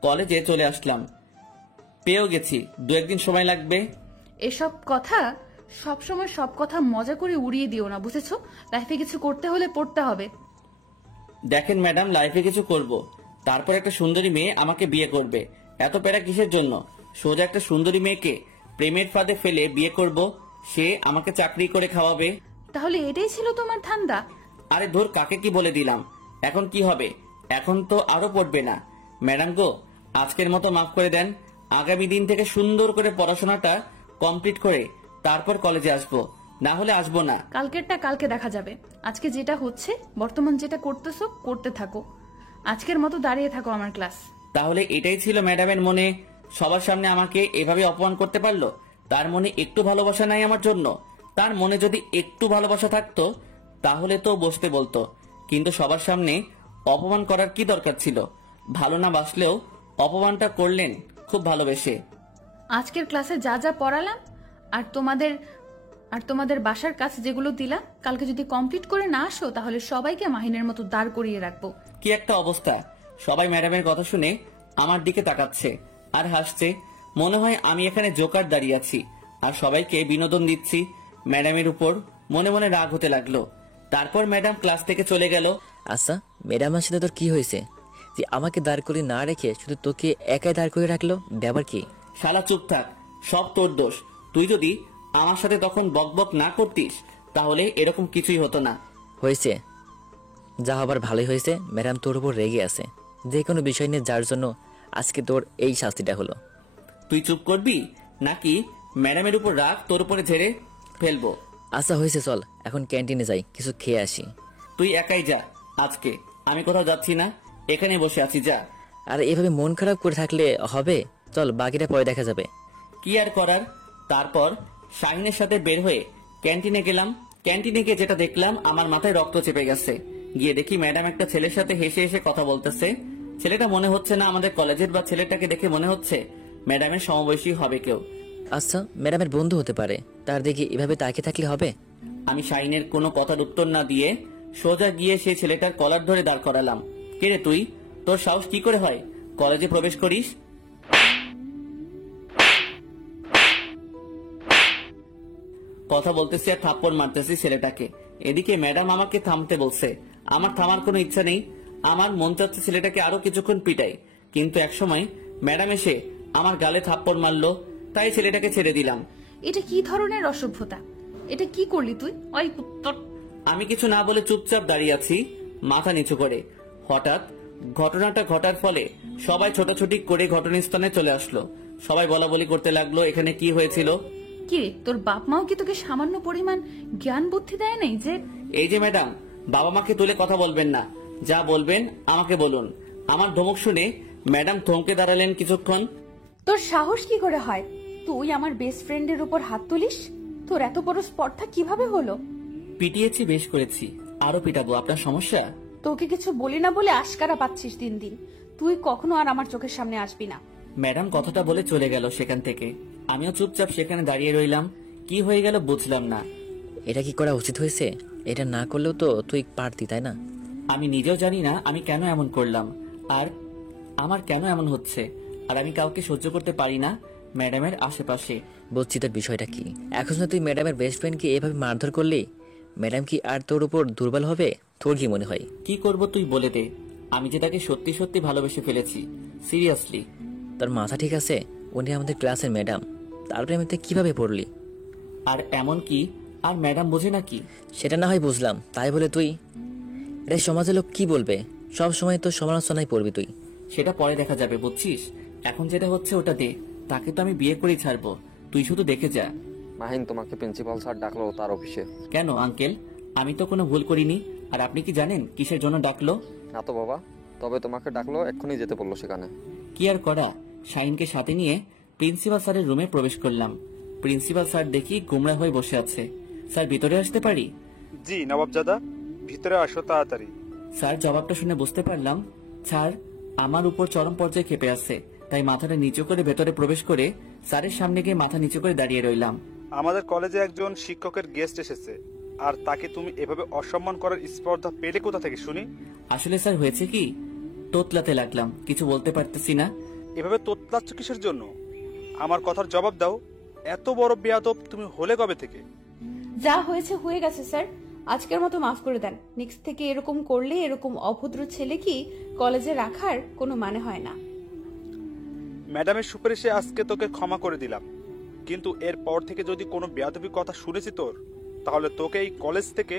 কলেজে চলে আসলাম। পেয়েও গেছি, 2-1 দিন সময় লাগবে। এসব কথা সবসময় সব কথা মজা করে উড়িয়ে দিও না, বুঝেছো? লাইফে কিছু করতে হলে পড়তে হবে। দেখেন ম্যাডাম, লাইফে কিছু করব, তারপর একটা সুন্দরী মেয়ে আমাকে বিয়ে করবে। এত প্যারা কিসের জন্য? সোজা একটা সুন্দরী মেয়েকে প্রেমের ফাঁদে ফেলে বিয়ে করব, সে আমাকে চাকরি করে খাওয়াবে। তাহলে এটাই ছিল তোমার ধান্দা? আরে ধর, কাকে কি বলে দিলাম। এখন কি হবে? এখন তো আরো পড়বে না। ম্যাডাম গো, আজকের মতো মাফ করে দেন। আগামী দিন থেকে সুন্দর করে পড়াশোনাটা কমপ্লিট করে তারপর কলেজে আসবো, না হলে আসবো না। কালকেরটা কালকে দেখা যাবে। আজকে যেটা হচ্ছে, বর্তমান যেটা করতেছো করতে থাকো। আজকের মতো দাঁড়িয়ে থাকো আমার ক্লাস। তাহলে এটাই ছিল ম্যাডামের মনে? সবার সামনে আমাকে এভাবে অপমান করতে পারলো? তার মনে একটু ভালোবাসা নাই আমার জন্য? তার মনে যদি একটু ভালোবাসা থাকতো তাহলে তো বসতে বলতো, কিন্তু সবার সামনে অপমান করার কি দরকার ছিল? ভালো না বাসলেও অপমানটা করলেন খুব ভালোবেসে। আজকের ক্লাসে যা যা পড়ালাম আর তোমাদের বাসার কাজ যেগুলো দিলাম, কালকে যদি কমপ্লিট করে না আসো তাহলে সবাইকে মাহিনের মতো দাঁড় করিয়ে রাখবো। কি একটা অবস্থা! সবাই ম্যাডামের কথা শুনে আমার দিকে তাকাচ্ছে আর হাসছে। মনে হয় আমি এখানে জোকার দাঁড়িয়ে আছি আর সবাইকে বিনোদন দিচ্ছি। ম্যাডামের উপর মনে মনে রাগ হতে লাগলো। তারপর ম্যাডাম ক্লাস থেকে চলে গেল। আচ্ছা, ম্যাডামের সাথে তোর কি হয়েছে যে আমাকে দাঁড় করে না রেখে শুধু তোকে একাই দাঁড় করে রাখলো? ব্যাপার কি? শালা চুপ থাক, সব তোর দোষ। তুই যদি আমার সাথে তখন বকবক না করতিস তাহলে এরকম কিছুই হতো না। হয়েছে, যা হবার ভালোই হয়েছে। ম্যাডাম তোর উপর রেগে আছে যে কোনো বিষয় নিয়ে, যার জন্য আজকে তোর এই শাস্তিটা হলো। তুই চুপ করবি নাকি ম্যাডামের উপর রাগ তোর উপরে ঝেড়ে ফেলবো? আচ্ছা হয়েছে, চল এখন ক্যান্টিনে যাই, কিছু খেয়ে আসি। তুই একাই যা, আজকে আমি কোথাও যাচ্ছি না, এখানে বসে আছি, যা। আর এভাবে মন খারাপ করে থাকলে হবে? চল, বাকিটা পরে দেখা যাবে। কি আর করার। তারপর শাহিনের সাথে বের হয়ে ক্যান্টিনে গেলাম। ক্যান্টিনে গিয়ে যেটা দেখলাম, আমার মাথায় রক্ত চেপে গেছে। গিয়ে দেখি ম্যাডাম একটা ছেলের সাথে হেসে হেসে কথা বলতেছে। ছেলেটা মনে হচ্ছে না আমাদের কলেজের, বা ছেলেটাকে দেখে মনে হচ্ছে ম্যাডামের সমবয়সী হবে কেউ। আচ্ছা, ম্যাডামের বন্ধু হতে পারে, তার দিকে এভাবে তাকিয়ে থাকলে হবে? আমি শাহিনের কোনো কথার উত্তর না দিয়ে সোজা গিয়ে সেই ছেলেটার কলার ধরে দাঁড় করালাম। কে রে তুই? তোর সাহস কি করে হয় কলেজে প্রবেশ করিস? কথা বলতেছি আর থাপ্পড় মারতেছি ছেলেটাকে। এদিকে ম্যাডাম আমাকে থামতে বলছে। আমার থামার কোনো ইচ্ছা নেই। আমার মন চাচ্ছে ছেলেটাকে আরো কিছুক্ষণ পিটাই, কিন্তু একসময় ম্যাডাম এসে আমার গালে থাপ্পড় মারলো, তাই ছেলেটাকে ছেড়ে দিলাম। এটা কি ধরনের অসভ্যতা? এটা কি করলি তুই? ওই পুত্তর! আমি কিছু না বলে চুপচাপ দাঁড়িয়ে আছি মাথা নিচু করে। হঠাৎ ঘটনাটা ঘটার ফলে সবাই ছোটাছুটি করে ঘটনাস্থানে চলে আসলো। সবাই বলা বলি করতে লাগলো এখানে কি হয়েছিল। কি রে, তোর বাপ মাও কি তোকে সামান্য পরিমাণ জ্ঞান বুদ্ধি দেয় নাই যে? এই যে ম্যাডাম, বাবা মাকে তুলে কথা বলবেন না, যা বলবেন আমাকে বলুন। আমার ধমক শুনে ম্যাডাম থমকে দাঁড়ালেন কিছুক্ষণ। তোর সাহস কি করে হয় তুই আমার বেস্ট ফ্রেন্ডের উপর হাত তুলিস? তোর এত বড় স্পর্ধা কিভাবে হলো? পিটিয়েছি, বেশ করেছি, আরো পিটাবো, আপনার সমস্যা? তোকে কিছু বলি না বলে আশকারা পাচ্ছিস দিন দিন। তুই কখনো আর আমার চোখের সামনে আসবি না। ম্যাডাম কথাটা বলে চলে গেল সেখান থেকে। আমিও চুপচাপ সেখানে দাঁড়িয়ে রইলাম। কি হয়ে গেল বুঝলাম না। এটা কি করা উচিত হয়েছে? এটা না করলেও তো তুই পারতি, তাই না? আমি নিজেও জানি না আমি কেন এমন করলাম, আর আমার কেন এমন হচ্ছে। আর আমি কাউকে সহ্য করতে পারি না ম্যাডামের আশেপাশে। বুঝছি তোর বিষয়টা কি। এখন যদি তুই ম্যাডামের বেস্ট ফ্রেন্ডকে এভাবে মারধর করলি, ম্যাডাম কি আর তোর উপর দুর্বল হবে? তোর কি মনে হয়? কি করব তুই বলে দে। আমি যে তাকে সত্যি সত্যি ভালোবেসে ফেলেছি, সিরিয়াসলি। তোর মাথা ঠিক আছে? উনি আমাদের ক্লাসের ম্যাডাম, তার প্রেমেতে কিভাবে পড়লি? আর এমন কি আর ম্যাডাম বোঝে নাকি? সেটা না হয় বুঝলাম, তাই বলে তুই এটা সমাজের লোক কি বলবে? সব সময় তো সমালোচনায় পড়বি তুই। সেটা পরে দেখা যাবে, বুঝছিস? এখন যেটা হচ্ছে ওটা দে। তাকে তো আমি বিয়ে করেই ছাড়বো, তুই শুধু দেখে যা। মাহিন, তোমাকে প্রিন্সিপাল স্যার ডাকলো তার অফিসে। কেন আঙ্কেল? আমি তো কোনো ভুল করিনি। আর আপনি কি জানেন কিসের জন্য ডাকলো? না তো বাবা, তবে তোমাকে ডাকলো, এক্ষুনি যেতে বললো সেখানে। কি আর করা, শাহিনকে সাথে নিয়ে প্রিন্সিপাল স্যারের রুমে প্রবেশ করলাম। প্রিন্সিপাল স্যার দেখি গুমরা হয়ে বসে আছে। স্যার, ভিতরে আসতে পারি? জি নবাবজাদা, ভিতরে আসো তাড়াতাড়ি। স্যার জবাবটা শুনে বুঝতে পারলাম স্যার আমার উপর চরম পর্যায়ে ক্ষেপে আছে। তাই মাথাটা নিচু করে ভেতরে প্রবেশ করে স্যারের সামনে গিয়ে মাথা নিচু করে দাঁড়িয়ে রইলাম। আমাদের কলেজে একজন শিক্ষকের গেস্ট এসেছে, আর তাকে তুমি এভাবে অসম্মান করার স্পর্ধা পেলে কোথা থেকে শুনি? আসলে স্যার হয়েছে কি, তোতলাতে লাগলাম, কিছু বলতে পারতেছি না। এভাবে তোতলাচ্ছ কিসের জন্য? আমার কথার জবাব দাও। এত বড় বেয়াদব তুমি হলে কবে থেকে? যা হয়েছে হয়ে গেছে স্যার, আজকের মতো মাফ করে দেন। নেক্সট থেকে এরকম করলে এরকম অভদ্র ছেলে কি কলেজে রাখার কোনো মানে হয় না। ম্যাডামের সুপারিশে আজকে তোকে ক্ষমা করে দিলাম, কিন্তু এরপর থেকে যদি কোনো বেয়াদবি কথা শুনেছি তোর, তাহলে তোকে এই কলেজ থেকে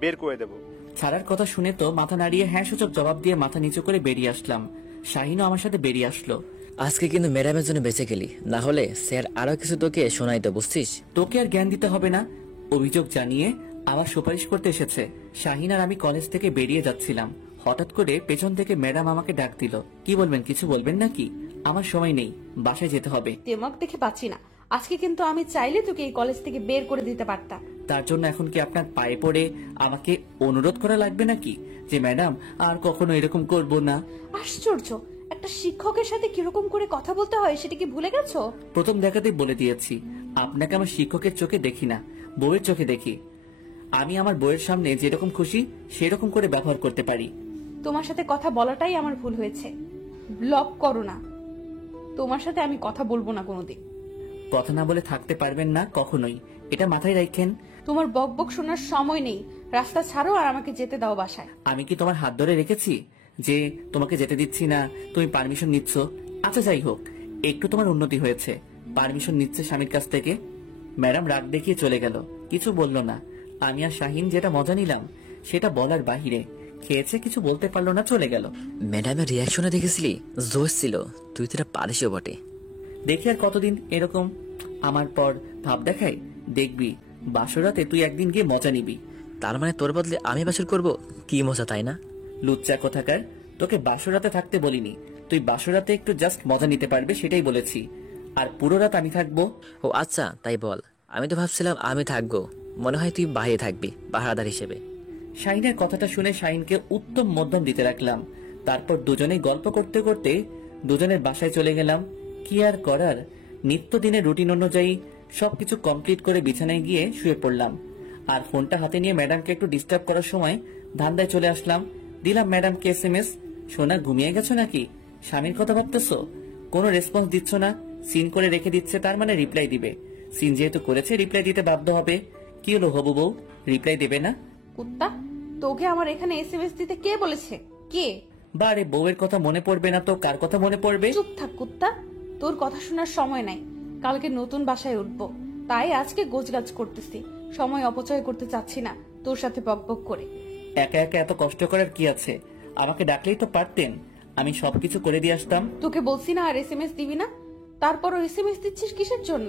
বের করে দেব। ছাড়ার কথা শুনে তো মাথা নাড়িয়ে হ্যাঁ সূচক জবাব দিয়ে মাথা নিচু করে বেরিয়ে আসলাম। শাহিনও আমার সাথে বেরিয়ে আসলো। আজকে কিন্তু ম্যাডামের জন্য বেঁচে গেলি, না হলে স্যার আরো কিছু তোকে শোনাইতো, বুঝছিস? তোকে আর জ্ঞান দিতে হবে না। অভিযোগ জানিয়ে আবার সুপারিশ করতে এসেছে। শাহিন আর আমি কলেজ থেকে বেরিয়ে যাচ্ছিলাম, হঠাৎ করে পেছন থেকে ম্যাডাম আমাকে ডাক দিল। কি বলবেন, কিছু বলবেন নাকি? আমার সময় নেই, বাসায় যেতে হবে। দেমাগ দেখে পাচ্ছি না, আজকে কিন্তু আমি চাইলে তোকে এই কলেজ থেকে বের করে দিতে পারতাম। তার জন্য এখন কি আপনার পায়ে পড়ে আমাকে অনুরোধ করা লাগবে নাকি যে ম্যাডাম আর কখনো এরকম করব না? আশ্চর্য, একটা শিক্ষকের সাথে কিরকম করে কথা বলতে হয় সেটা কি ভুলে গেছো? প্রথম দেখাতেই বলে দিয়েছি, আপনাকে আমার শিক্ষকের চোখে দেখি না, বউয়ের চোখে দেখি। আমি আমার বউয়ের সামনে যেরকম খুশি সেরকম করে ব্যবহার করতে পারি। তোমার সাথে কথা বলাটাই আমার ভুল হয়েছে। ব্লক করো না, তোমার সাথে আমি কথা বলবো না কোনোদিন। কথা না বলে থাকতে পারবেন না কখনোই, এটা মাথায় রাখেন। তোমার বকবক শোনার সময় নেই, রাস্তা ছাড়ো আর আমাকে যেতে দাও বাসায়। আমি কি তোমার হাত ধরে রেখেছি যে তোমাকে যেতে দিচ্ছি না, তুমি পারমিশন নিচ্ছ? আচ্ছা যাই হোক, একটু তোমার উন্নতি হয়েছে, পারমিশন নিচ্ছে স্বামীর কাছ থেকে। ম্যাডাম রাগ দেখিয়ে চলে গেল, কিছু বলল না। আমি আর শাহিন যেটা মজা নিলাম সেটা বলার বাহিরে। খেয়েছে, কিছু বলতে পারলো না, চলে গেল। ম্যাডামের রিয়াকশনে দেখেছিলি, জোশ ছিল। তুই তো এটা পারিসও বটে। দেখি আর কতদিন এরকম আমার পর ভাব দেখাই। দেখবি বাসরাতে তুই একদিন গিয়ে মজা নিবি। তার মানে তোর বদলে আমি বাসর করব? কি মজা, তাই না? লুচ্চা কোথাকার, তোকে বাসরাতে থাকতে বলিনি। তুই বাসরাতে একটু জাস্ট মজা নিতে পারবে সেটাই বলেছি, আর পুরো রাত আমি থাকবো। ও আচ্ছা, তাই বল। আমি তো ভাবছিলাম আমি থাকবো, মনে হয় তুই বাইরে থাকবি পাহারাদার হিসেবে। শাহিনের কথাটা শুনে শাহিনকে উত্তম মধ্যম দিতে রাখলাম। তারপর দুজনেই গল্প করতে করতে দুজনের বাসায় চলে গেলাম। কি আর করার, নিত্যদিনের রুটিন অনুযায়ী সবকিছু কমপ্লিট করে বিছানায় গিয়ে শুয়ে পড়লাম। আর ফোনটা হাতে নিয়ে ম্যাডামকে একটু ডিস্টার্ব করার সময় ধান্দায় চলে আসলাম। দিলাম ম্যাডামকে SMS, সোনা ঘুমিয়ে গেছো নাকি? স্বামীর কথা ভাবতেছো? কোনো রেসপন্স দিচ্ছ না, সিন করে রেখে দিচ্ছে, তার মানে রিপ্লাই দিবে। সিন যেহেতু করেছে রিপ্লাই দিতে বাধ্য হবে। কি হলো হবু বউ, রিপ্লাই দেবে না? কুত্তা, তোকে আমার এখানে SMS দিতে কে বলেছে? কে? বারে, বউয়ের কথা মনে পড়বে না তো কার কথা মনে পড়বে? চুপ থাক কুত্তা, তোর কথা শোনার সময় নাই। কালকে নতুন বাসায় উঠবো, তাই আজকে গোছগাছ করতেছি। সময় অপচয় করতে চাচ্ছি না তোর সাথে বকবক করে। একা একা এত কষ্ট করার কি আছে? আমাকে ডাকলেই তো পারতেন, আমি সবকিছু করে দিয়ে আসতাম। তোকে বলছি না আর SMS দিবি না, তারপরও SMS দিচ্ছিস কিসের জন্য?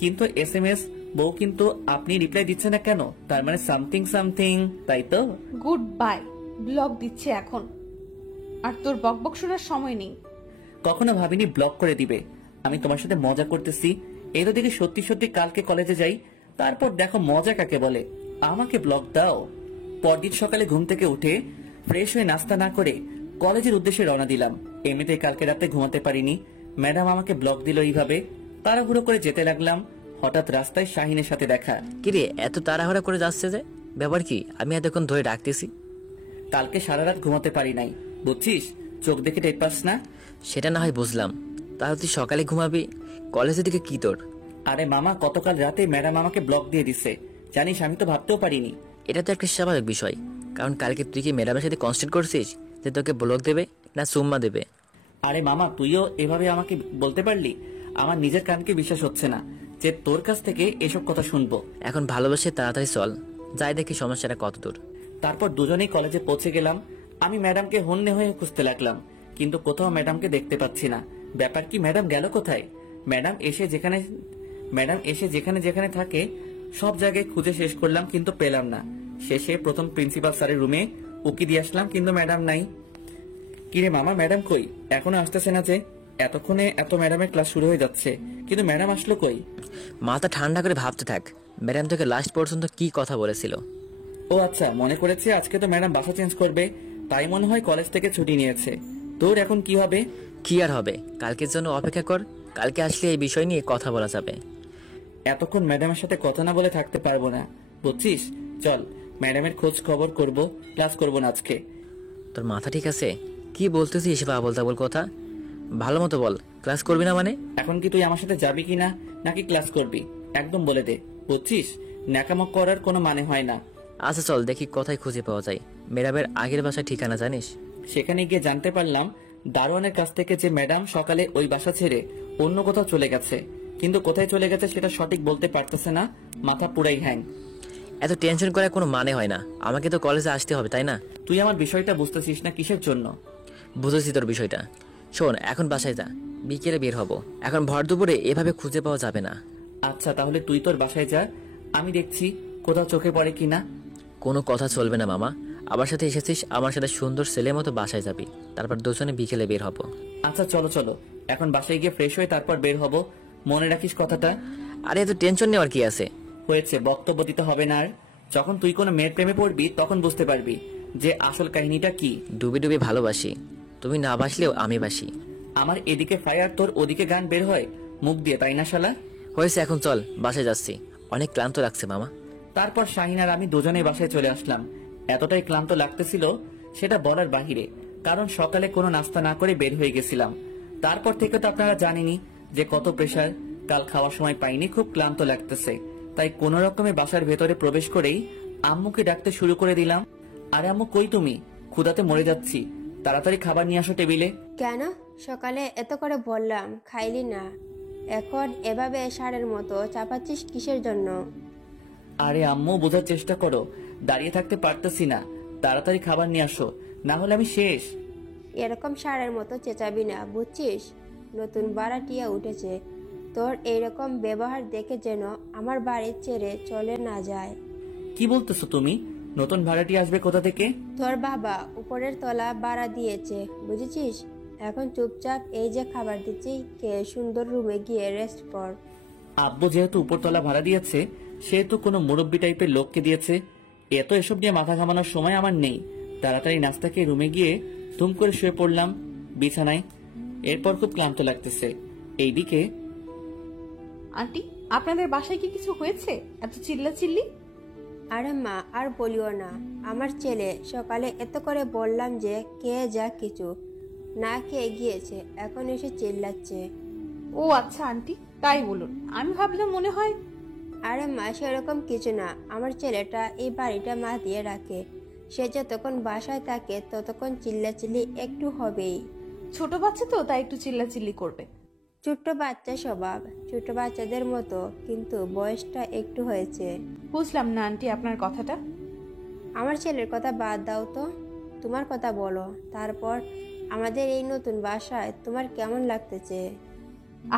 কিন্তু SMS বউ, কিন্তু আপনি রিপ্লাই দিচ্ছে না কেন? তার মানে সামথিং সামথিং, তাই তো? গুড বাই, ব্লক দিচ্ছে এখন, আর তোর বকবক শোনার সময় নেই। কখনো ভাবিনি ব্লক করে দিবে। আমি তোমার সাথে মজা করতেছি, এই তো দেখি সত্যি সত্যি কালকে কলেজে যাই, তারপর দেখো মজা কাকে বলে। আমাকে ব্লক দাও। পরদিন সকালে ঘুম থেকে উঠে ফ্রেশ হয়ে নাস্তা না করে কলেজের উদ্দেশ্যে রওনা দিলাম। এমনিতে কালকে রাতে ঘুমাতে পারিনি, ম্যাডাম আমাকে ব্লক দিল এইভাবে। তাড়াহুড়ো করে যেতে লাগলাম, হঠাৎ রাস্তায় শাহিনের সাথে দেখা। কিরে, এত তাড়াহুড়া করে যাচ্ছে যে? ব্যাপার কি? আমি এতক্ষণ ধরে ডাকতেছি। কালকে সারা রাত ঘুমাতে পারি নাই, বুঝছিস? চোখ দেখে টের পাস না? সেটা না হয় বুঝলাম, তাহলে তুই সকালে ঘুমাবি, কলেজের দিকে কি তোর? আরে মামা, গতকাল রাতে ম্যাডাম আমাকে ব্লক দিয়ে দিছে, জানিস? আমি তো ভাবতেও পারিনি। এটা তো একটা স্বাভাবিক বিষয়, কারণ কালকে তুই কি ম্যাডামের সাথে কনস্ট্যান্ট করছিস যে তোকে ব্লক দেবে না সুম্মা দেবে? আরে মামা, তুইও এভাবে আমাকে বলতে পারলি? আমার নিজের কানকে বিশ্বাস হচ্ছে না যে তোর কাছ থেকে এসব কথা শুনবো। এখন ভালোবাসে তাড়াতাড়ি চল, যাই দেখি সমস্যাটা কত দূর। তারপর দুজনেই কলেজে পৌঁছে গেলাম। আমি ম্যাডামকে হন্যে হয়ে খুঁজতে লাগলাম, কিন্তু কোথাও ম্যাডামকে দেখতে পাচ্ছি না। ব্যাপার কি, ম্যাডাম গেল কোথায়? ম্যাডাম এসে যেখানে যেখানে থাকে সব জায়গায় খুঁজে শেষ করলাম, কিন্তু পেলাম না। শেষে প্রথম প্রিন্সিপাল স্যারের রুমে উকি দিয়ে আসলাম, কিন্তু ম্যাডাম নাই। কিরে মামা, ম্যাডাম কই? এখনো আসতেছে না যে? এতক্ষণে এত ম্যাডামের ক্লাস শুরু হয়ে যাচ্ছে, কিন্তু ম্যাডাম আসলো কই? মাথা ঠান্ডা করে ভাবতে থাক, ম্যাডাম তোকে লাস্ট পর্যন্ত কি কথা বলেছিল। ও আচ্ছা, মনে করেছে আজকে তো ম্যাডাম বাসা চেঞ্জ করবে, তাই মনে হয় কলেজ থেকে ছুটি নিয়েছে। তোর এখন কি হবে? কি আর হবে, কালকের জন্য অপেক্ষা কর, কালকে আসলে এই বিষয় নিয়ে কথা বলা যাবে। এতক্ষণ ম্যাডামের সাথে কথা না বলে থাকতে পারবো না, বুঝছিস? চল, ম্যাডামের খোঁজ খবর করব, ক্লাস করবো না আজকে। তোর মাথা ঠিক আছে? কি বলতেছিস এসব আবল তাবল কথা? ভালো মতো বল, ক্লাস করবি না মানে? এখন কি তুই আমার সাথে যাবি কিনা, নাকি ক্লাস করবি? একদম বলে দে, বুঝছিস? ন্যাকামো করার কোনো মানে হয় না। আচ্ছা চল দেখি কোথায় খুঁজে পাওয়া যায় ম্যাডামের আগের বাসায় ঠিকানা জানিস? সেখানে গিয়ে জানতে পারলাম দারোয়ানের কাছ থেকে যে ম্যাডাম সকালে ওই বাসা ছেড়ে অন্য কোথাও চলে গেছে, কিন্তু কোথায় চলে গেছে সেটা সঠিক বলতে পারতেছে না। মাথা পুরাই হ্যাং। এত টেনশন করার কোনো মানে হয় না, আমাকে তো কলেজে আসতে হবে তাই না? তুই আমার বিষয়টা বুঝতেছিস না কিসের জন্য? বুঝেছি তোর বিষয়টা। শোন, এখন বাসায় যা, বিকেলে বের হব। এখন ভর দুপুরে এভাবে খুঁজে পাওয়া যাবে না। আচ্ছা তাহলে তুই তোর বাসায় যা, আমি দেখছি কোথাও চোখে পড়ে কিনা। কোনো কথা চলবে না মামা, আমার সাথে এসেছিস, আমার সাথে সুন্দর ছেলের মতো বাসায় যাবি, তারপর দুজনে বিকেলে বের হব। আচ্ছা চলো চলো, এখন বাসায় গিয়ে ফ্রেশ হয়ে তারপর বের হব, মনে রাখিস কথাটা। আরে এত টেনশন নেওয়ার কি আছে? হয়েছে, বক্তব্য দিতে হবে না আর। যখন তুই কোনো মেয়ের প্রেমে পড়বি তখন বুঝতে পারবি যে আসল কাহিনীটা কি। ডুবে ডুবে ভালোবাসি, তুমি না বাসলেও আমি বাসি। আমার এদিকে ফায়ার, তোর ওদিকে গান বের হয় মুখ দিয়ে, তাই না শালা? হয়েছে, এখন চল, বাসায় যাচ্ছি, অনেক ক্লান্ত লাগছে মামা। তারপর শাহিন আর আমি দুজনেই বাসায় চলে আসলাম। এতটাই ক্লান্ত লাগতেছিল সেটা বলার বাহিরে, কারণ সকালে কোনো নাস্তা না করে বের হয়ে গেছিলাম। তারপর থেকে তো আপনারা জানেনই যে কত প্রেসার। কাল খাওয়ার সময় পাইনি, খুব ক্লান্ত লাগতেছে, তাই কোনো রকমে বাসার ভেতরে প্রবেশ করেই আম্মুকে ডাকতে শুরু করে দিলাম। আরে আম্মু কই তুমি? ক্ষুধাতে মরে যাচ্ছি, তাড়াতাড়ি খাবার নিয়ে আসো টেবিলে। কেন সকালে এত করে বললাম খাইলি না, এখন এভাবে ষাঁড়ের মতো চাপাচ্ছিস কিসের জন্য? আরে আম্মু বোঝার চেষ্টা করো, দাঁড়িয়ে থাকতে পারতেছি না, তাড়াতাড়ি খাবার নিয়ে আসো, না হলে আমি শেষ। এরকম ষাঁড়ের মতো চেঁচাবি না, বুঝছিস? নতুন ভাড়াটিয়া উঠেছে, তোর এইরকম ব্যবহার দেখে যেন আমার বাড়ি ছেড়ে চলে না যায়। কি বলতেছো তুমি? নতুন ভাড়াটি আসবে কোথা থেকে? তোর বাবা উপরের তলা ভাড়া দিয়েছে, বুঝেছিস? এখন চুপচাপ এই যে খাবার দিচ্ছি, কে সুন্দর রুমে গিয়ে রেস্ট কর। আব্বু যেহেতু উপরতলা ভাড়া দিয়েছে, সেহেতু কোনো মুরব্বী টাইপের লোককে দিয়েছে। এত এসব নিয়ে মাথা ঘামানোর সময় আমার নেই। তাড়াতাড়ি নাস্তা খেয়ে রুমে গিয়ে তুম করে শুয়ে পড়লাম বিছানায়। এরপর খুব ক্লান্ত লাগতেছে। এইদিকে আন্টি, আপনাদের বাসায় কি কিছু হয়েছে? এত চিল্লাচিল্লি। আরে মা আর বলিও না, আমার ছেলে সকালে এত করে বললাম যে কে যা কিছু না খেয়ে গিয়েছে, এখন এসে চিল্লাচ্ছে। ও আচ্ছা আন্টি, তাই বলুন, আমি ভাবলাম মনে হয়। আরে মা সেরকম কিছু না, আমার ছেলেটা এই বাড়িটা মা দিয়ে রাখে, সে যতক্ষণ বাসায় থাকে ততক্ষণ চিল্লাচিল্লি একটু হবেই। ছোট বাচ্চা তো, তাই একটু চিল্লাচিল্লি করবে। ছোট্ট বাচ্চা স্বভাব, ছোট বাচ্চাদের মতো, কিন্তু বয়সটা একটু হয়েছে। বুঝলাম না আন্টি আপনার কথাটা। আমার ছেলের কথা বাদ দাও তো, তোমার কথা বলো। তারপর আমাদের এই নতুন বাসায় তোমার কেমন লাগতেছে?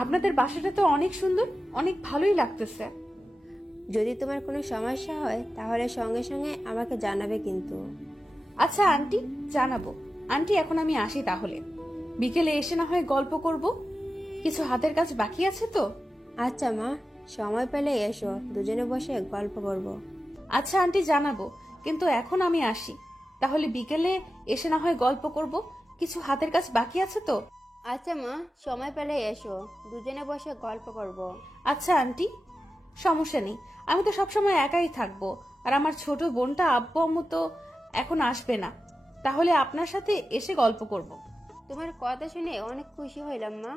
আপনাদের বাসাটা তো অনেক সুন্দর, অনেক ভালোই লাগতেছে। যদি তোমার কোনো সমস্যা হয় তাহলে সঙ্গে সঙ্গে আমাকে জানাবে কিন্তু। আচ্ছা আন্টি, জানাবো। আন্টি এখন আমি আসি তাহলে, বিকেলে এসে না হয় গল্প করব, কিছু হাতের কাজ বাকি আছে তো। আচ্ছা মা, সময় পেলে এসো, দুজনে বসে গল্প করব। আচ্ছা আন্টি, জানাবো, কিন্তু এখন আমি আসি তাহলে, বিকেলে এসে না হয় গল্প করব, কিছু হাতের কাজ বাকি আছে তো। আচ্ছা মা, সময় পেলে এসো, দুজনে বসে গল্প করব। আচ্ছা আন্টি, সমস্যা নেই, আমি তো সবসময় একাই থাকবো, আর আমার ছোট বোনটা আব্বু আম্মু তো এখন আসবে না, তাহলে আপনার সাথে এসে গল্প করব। তোমার কথা শুনে অনেক খুশি হইলাম মা।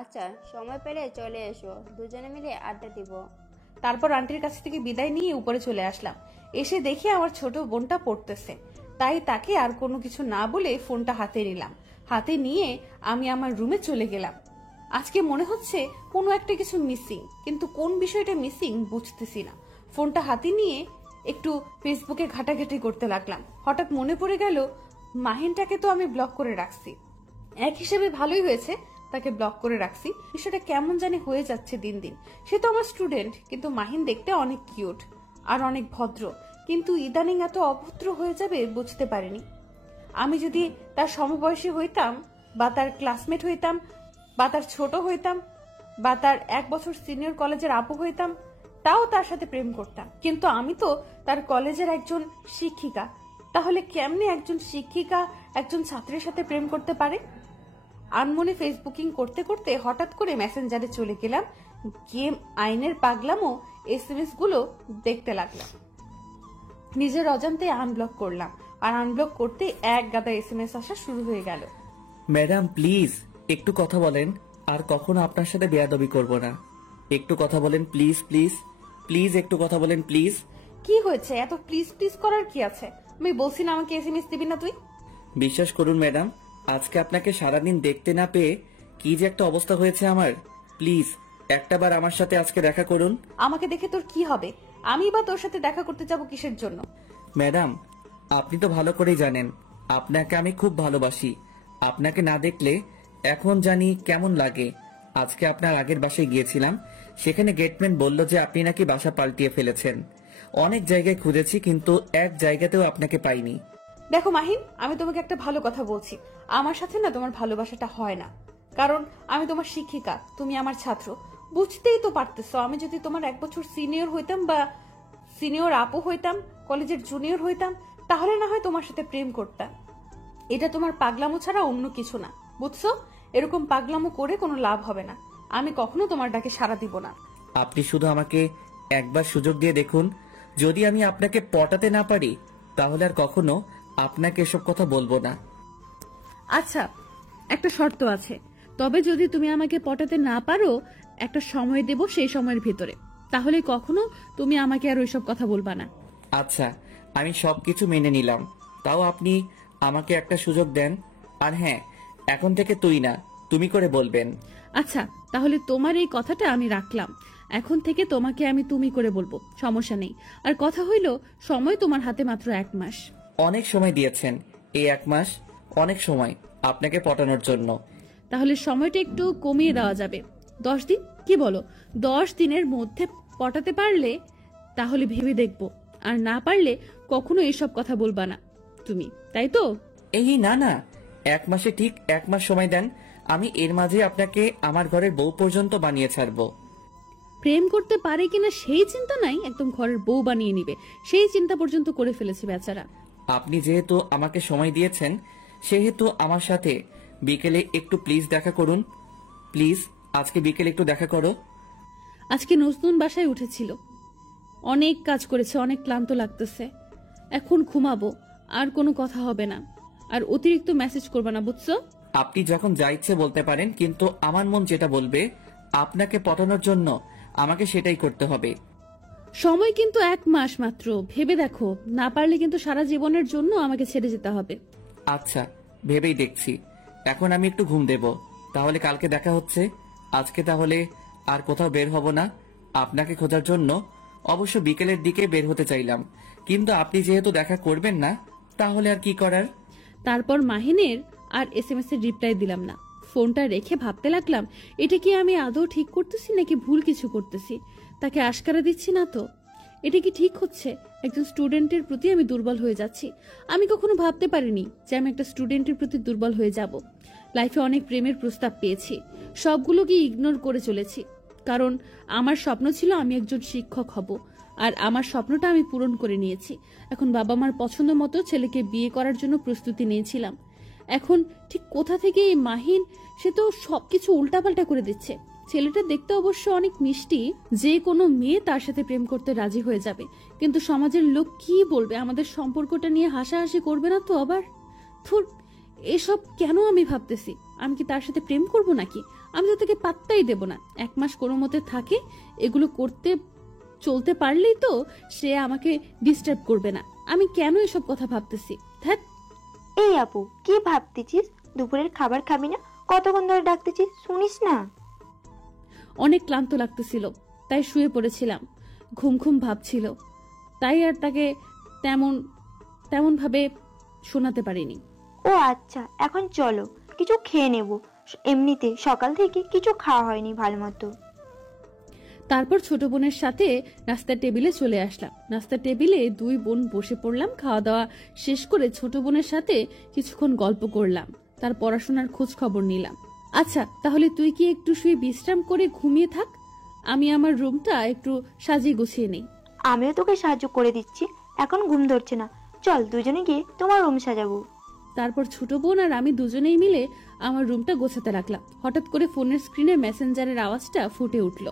আচ্ছা সময় পেলে চলে এসো, দুজনে মিলে আড্ডা দিব। তারপর আন্টির কাছ থেকে বিদায় নিয়ে উপরে চলে আসলাম। এসে দেখি আমার ছোট বোনটা পড়তেছে, তাই তাকে আর কোনো কিছু না বলে ফোনটা হাতে নিলাম। হাতে নিয়ে আমি আমার রুমে চলে গেলাম। আজকে মনে হচ্ছে কোনো একটা কিছু মিসিং, কিন্তু কোন বিষয়টা মিসিং বুঝতেছি না। ফোনটা হাতে নিয়ে একটু ফেসবুকে ঘাটাঘাটি করতে লাগলাম। হঠাৎ মনে পড়ে গেল মাহিনটাকে তো আমি ব্লক করে রাখছি। এক হিসেবে ভালোই হয়েছে তাকে ব্লক করে রাখছি। বিষয়টা কেমন জানি হয়ে যাচ্ছে দিন দিন। সে তো আমার স্টুডেন্ট, কিন্তু মাহিন দেখতে অনেক কিউট আর অনেক ভদ্র, কিন্তু ইদানিং এত অভদ্র হয়ে যাবে বুঝতে পারিনি। আমি যদি তার সমবয়সী হইতাম, বা তার ক্লাসমেট হইতাম, বা তার ছোট হইতাম, বা তার 1 বছর সিনিয়র কলেজের আপু হইতাম, তাও তার সাথে প্রেম করতাম। কিন্তু আমি তো তার কলেজের একজন শিক্ষিকা। তাহলে কেমনে একজন শিক্ষিকা একজন ছাত্রের সাথে প্রেম করতে পারে? আনমনে ফেসবুকিং করতে করতে হঠাৎ করে মেসেঞ্জারে চলে গেলাম। গেম আইনের পাগলামো SMS গুলো দেখতে লাগলাম। নিজের অজান্তে আনব্লক করলাম, আর আনব্লক করতে এক গাদা SMS আসা শুরু হয়ে গেল। ম্যাডাম প্লিজ একটু কথা বলেন, আর কখনো আপনার সাথে বেয়াদবি করব না। একটু কথা বলেন প্লিজ, প্লিজ প্লিজ একটু কথা বলেন প্লিজ। কি হয়েছে? এত প্লিজ প্লিজ করার কি আছে? আমি বলছি না আমাকে SMS দিবি না তুই। বিশ্বাস করুন ম্যাডাম, আজকে আপনাকে সারাদিন দেখতে না পেয়ে কি যে একটা অবস্থা হয়েছে আমার। প্লিজ একটাবার আমার সাথে আজকে দেখা করুন। আমাকে দেখে তোর কি হবে? আমি বা তোর সাথে দেখা করতে যাব কিসের জন্য? ম্যাডাম আপনি তো ভালো করেই জানেন আপনাকে আমি খুব ভালোবাসি। আপনাকে না দেখলে এখন জানি কেমন লাগে। আজকে আপনার আগের বাসায় গিয়েছিলাম, সেখানে গেটম্যান বলল যে আপনি নাকি বাসা পাল্টিয়ে ফেলেছেন। অনেক জায়গায় খুঁজেছি কিন্তু এক জায়গাতেও আপনাকে পাইনি। দেখো মাহিন, আমি তোমাকে একটা ভালো কথা বলছি। আমার সাথে না তোমার ভালোবাসাটা হয় না, কারণ আমি তোমার শিক্ষিকা, তুমি আমার ছাত্র। বুঝতেই তো পারতেছো, আমি যদি তোমার 1 বছর সিনিয়র হইতাম, বা সিনিয়র আপু হইতাম, কলেজের জুনিয়র হইতাম, তাহলে না হয় তোমার সাথে প্রেম করতাম। এটা তোমার পাগলামো ছাড়া অন্য কিছু না, বুঝছো? এরকম পাগলামো করে কোনো লাভ হবে না। আমি কখনো তোমার ডাকে সাড়া দিব না। আপনি শুধু আমাকে একবার সুযোগ দিয়ে দেখুন, যদি আমি আপনাকে পটাতে না পারি তাহলে আর কখনো আপনাকে এসব কথা বলবো না। আচ্ছা, একটা শর্ত আছে। তবে যদি তুমি আমাকে পটাতে না পারো, একটা সময় দেব, সেই সময়ের ভিতরে, তাহলে কখনো তুমি আমাকে আর ওইসব কথা বলবা না। আচ্ছা আমি সবকিছু মেনে নিলাম, তাও আপনি আমাকে একটা সুযোগ দেন। আর হ্যাঁ, এখন থেকে তুই না তুমি করে বলবেন। আচ্ছা, তাহলে তোমার এই কথাটা আমি রাখলাম। এখন থেকে তোমাকে আমি তুমি করে বলবো, সমস্যা নেই। আর কথা হইল, সময় তোমার হাতে মাত্র 1 মাস। অনেক সময় দিয়েছেন, এই 1 মাস অনেক সময় আপনাকে পটানোর জন্য। তাহলে সময়টা একটু কমিয়ে দেওয়া যাবে। 10 দিন, কি বলো? 10 দিনের মধ্যে পটাতে পারলে তাহলে ভেবে দেখবো, আর না পারলে কখনো এসব কথা বলবা না তুমি, তাই তো? এই না না, 1 মাসে ঠিক 1 মাস সময় দেন। আমি এর মাঝে আপনাকে আমার ঘরের বউ পর্যন্ত বানিয়ে ছাড়বো। প্রেম করতে পারে কিনা সেই চিন্তা নাই, একদম ঘরের বউ বানিয়ে নিবে সেই চিন্তা পর্যন্ত করে ফেলেছে বেচারা। আপনি যেহেতু আমাকে সময় দিয়েছেন, সেহেতু আমার সাথে বিকেলে একটু প্লিজ দেখা করুন। প্লিজ আজকে বিকেলে একটু দেখা করো। আজকে নতুন বাসায় উঠেছিল, অনেক কাজ করেছে, অনেক ক্লান্ত লাগতেছে। এখন ঘুমাবো, আর কোনো কথা হবে না। আর অতিরিক্ত মেসেজ করবে না, বুঝছো? আপনি যখন যা ইচ্ছে বলতে পারেন, কিন্তু আমার মন যেটা বলবে আপনাকে পটানোর জন্য আমাকে সেটাই করতে হবে। সময় কিন্তু 1 মাস মাত্র, ভেবে দেখো। না পারলে কিন্তু সারা জীবনের জন্য আমাকে ছেড়ে যেতে হবে। আচ্ছা ভেবেই দেখছি। এখন আমি একটু ঘুম দেব, তাহলে কালকে দেখা হচ্ছে। আজকে তাহলে আর কোথাও বের হব না আপনাকে খোঁজার জন্য। অবশ্য বিকেলের দিকে বের হতে চাইলাম, কিন্তু আপনি যেহেতু দেখা করবেন না, তাহলে আর কি করার। তারপর মাহিনের আর SMS এর রিপ্লাই দিলাম না। ফোনটা রেখে ভাবতে লাগলাম, এটা কি আমি আদৌ ঠিক করতেছি নাকি ভুল কিছু করতেছি? তাকে আশকারা দিচ্ছি না তো? এটা কি ঠিক হচ্ছে? একজন স্টুডেন্টের প্রতি আমি দুর্বল হয়ে যাচ্ছি। আমি কখনো ভাবতে পারিনি যে আমি একটা স্টুডেন্টের প্রতি দুর্বল হয়ে যাব। লাইফে অনেক প্রেমের প্রস্তাব পেয়েছি, সবগুলোকে ইগনোর করে চলেছি, কারণ আমার স্বপ্ন ছিল আমি একজন শিক্ষক হব। আর আমার স্বপ্নটা আমি পূরণ করে নিয়েছি। এখন বাবা মার পছন্দ মতো ছেলেকে বিয়ে করার জন্য প্রস্তুতি নিয়েছিলাম। এখন ঠিক কোথা থেকে এই মাহিন, সে তো সবকিছু উল্টাপাল্টা করে দিচ্ছে। ছেলেটা দেখতে অবশ্য অনেক মিষ্টি, যে কোনো মেয়ে তার সাথে প্রেম করতে রাজি হয়ে যাবে, কিন্তু সমাজের লোক কি বলবে? আমাদের সম্পর্কটা নিয়ে হাসাহাসি করবে না তো আবার? থুর, এসব কেন আমি ভাবতেছি? আমি কি তার সাথে প্রেম করব নাকি? আমি তো তাকে পাত্তাই দেব না। 1 মাস কোনো মতে থাকে, এগুলো করতে চলতে পারলেই তো সে আমাকে ডিস্টার্ব করবে না। আমি কেন এসব কথা ভাবতেছি? ধ্যাৎ। এই আপু, কি ভাবতেছিস? দুপুরের খাবার খাবি না? কতক্ষণ ধরে ডাকতেছিস, শুনিস না? অনেক ক্লান্ত লাগতেছিল, তাই শুয়ে পড়েছিলাম। ঘুম ঘুম ভাবছিল, তাই আর তাকে তেমন ভাবে শোনাতে পারিনি। ও আচ্ছা, এখন চলো কিছু খেয়ে নেব। এমনিতে সকাল থেকে কিছু খাওয়া হয়নি ভালো মতো। তারপর ছোট বোনের সাথে নাস্তার টেবিলে চলে আসলাম। নাস্তার টেবিলে দুই বোন বসে পড়লাম। খাওয়া দাওয়া শেষ করে ছোট বোনের সাথে কিছুক্ষণ গল্প করলাম, তার পড়াশোনার খোঁজ খবর নিলাম। আচ্ছা, তাহলে তুই কি একটু শুয়ে বিশ্রাম করে ঘুমিয়ে থাক, আমি আমার রুমটা একটু সাজিয়ে গুছিয়ে নেই। আমিও তোকে সাহায্য করে দিচ্ছি, এখন ঘুম ধরছে না, চল দুজনে গিয়ে তোমার রুম সাজাবো। তারপর ছোট বোন আর আমি দুজনেই মিলে আমার রুমটা গোছাতে লাগলাম। হঠাৎ করে ফোনের স্ক্রিনে মেসেঞ্জারের আওয়াজটা ফুটে উঠল।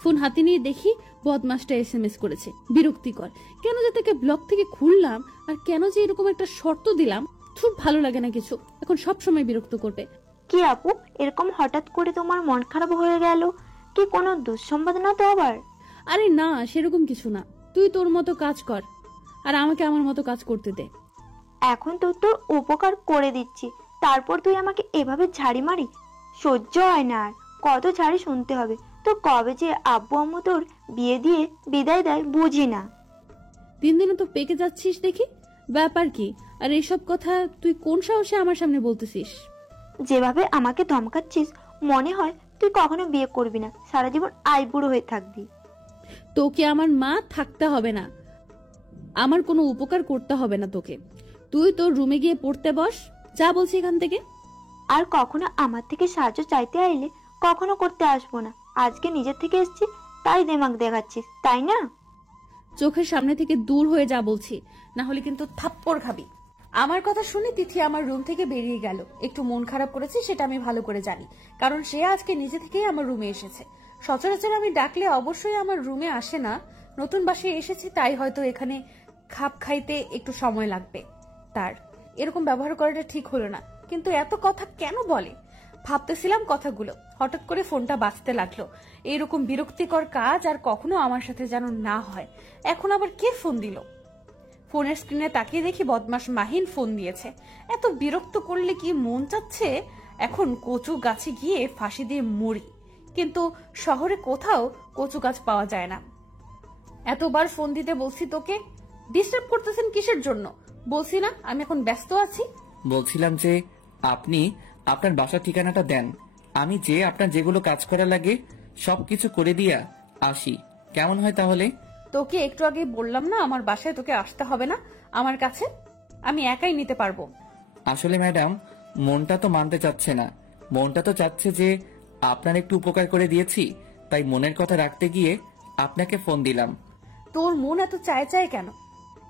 ফোন হাতে নিয়ে দেখি বদমাসটা SMS করেছে। বিরক্তিকর, কেন যে তাকে ব্লক থেকে খুললাম আর কেন যে এরকম একটা শর্ত দিলাম, খুব ভালো লাগে না কিছু। এখন সব সময় বিরক্ত করবে। কি আপু, এরকম হঠাৎ করে তোমার মন খারাপ হয়ে গেল? কি কোনো দুঃসংবাদ না তো আবার? আরে না, সেরকম কিছু না। তুই তোর মতো কাজ কর আর আমাকে আমার মতো কাজ করতে দে। এখন তো তোর উপকার করে দিচ্ছি, তারপর তুই আমাকে এভাবে ঝাড়ি মারি? সহ্য হয় না আর। কত ঝাড়ি শুনতে হবে? তো কবে যে আব্বু আম্মু তোর বিয়ে দিয়ে বিদায় দেয় বুঝি না। দিন দিন তো পেকে যাচ্ছিস দেখি, ব্যাপার কি? আর এইসব কথা তুই কোন সাহসে আমার সামনে বলতেছিস? যেভাবে আমাকে ধমকাচ্ছিস, মনে হয় তুই কখনো বিয়ে করবি না, সারা জীবন আইবুড়ো হয়ে থাকবি। তোকে আমার মা থাকতে হবে না, আমার কোনো উপকার করতে হবে না তোকে। তুই তোর রুমে গিয়ে পড়তে বস, যা বলছি এখান থেকে। আর কখনো আমার থেকে সাহায্য চাইতে আইলে কখনো করতে আসবো না। আজকে নিজের থেকে এসছি তাই দেমাগ দেখাচ্ছিস, তাই না? চোখের সামনে থেকে দূর হয়ে যা বলছি, না হলে কিন্তু থাপ্পড় খাবি। আমার কথা শুনে তিথি আমার রুম থেকে বেরিয়ে গেল। একটু মন খারাপ করেছে সেটা আমি ভালো করে জানি, কারণ সে আজকে নিজে থেকেই আমার রুমে এসেছে। সচরাচর আমি ডাকলে অবশ্যই আমার রুমে আসে না। নতুন বাসায় এসেছে তাই হয়তো এখানে খাপ খাইতে একটু সময় লাগবে তার। এরকম ব্যবহার করাটা ঠিক হলো না, কিন্তু এত কথা কেন বলে? ভাবতেছিলাম কথাগুলো, হঠাৎ করে ফোনটা বাজতে লাগলো। এরকম বিরক্তিকর কাজ আর কখনো আমার সাথে যেন না হয়। এখন আবার কে ফোন দিল? ফোনের স্ক্রিনে তাকিয়ে দেখি বদমাস মাহিন ফোন দিয়েছে। এত বিরক্ত করলে কি মন চাচ্ছে এখন কচু গাছে গিয়ে ফাঁসি দিয়ে মরি, কিন্তু শহরে কোথাও কচু গাছ পাওয়া যায় না। এতবার ফোন দিতে বলছি তোকে, ডিস্টার্ব করতেছেন কিসের জন্য? বলছি না আমি এখন ব্যস্ত আছি। বলছিলাম যে আপনি আপনার বাসার ঠিকানাটা দেন, আমি যে আপনার যেগুলো কাজ করা লাগে সবকিছু করে দিয়া আসি, কেমন হয় তাহলে? তোকে একটু আগে বললাম না আমার বাসায় তোকে আসতে হবে না আমার কাছে, আমি একাই নিতে পারবো। আসলে ম্যাডাম, মনটা তো মানতে চাচ্ছে না। মনটা তো চাচ্ছে যে আপনার একটু উপকার করে দিয়েছি, তাই মনের কথা রাখতে গিয়ে আপনাকে ফোন দিলাম। তোর মন এত চায় চায় কেন?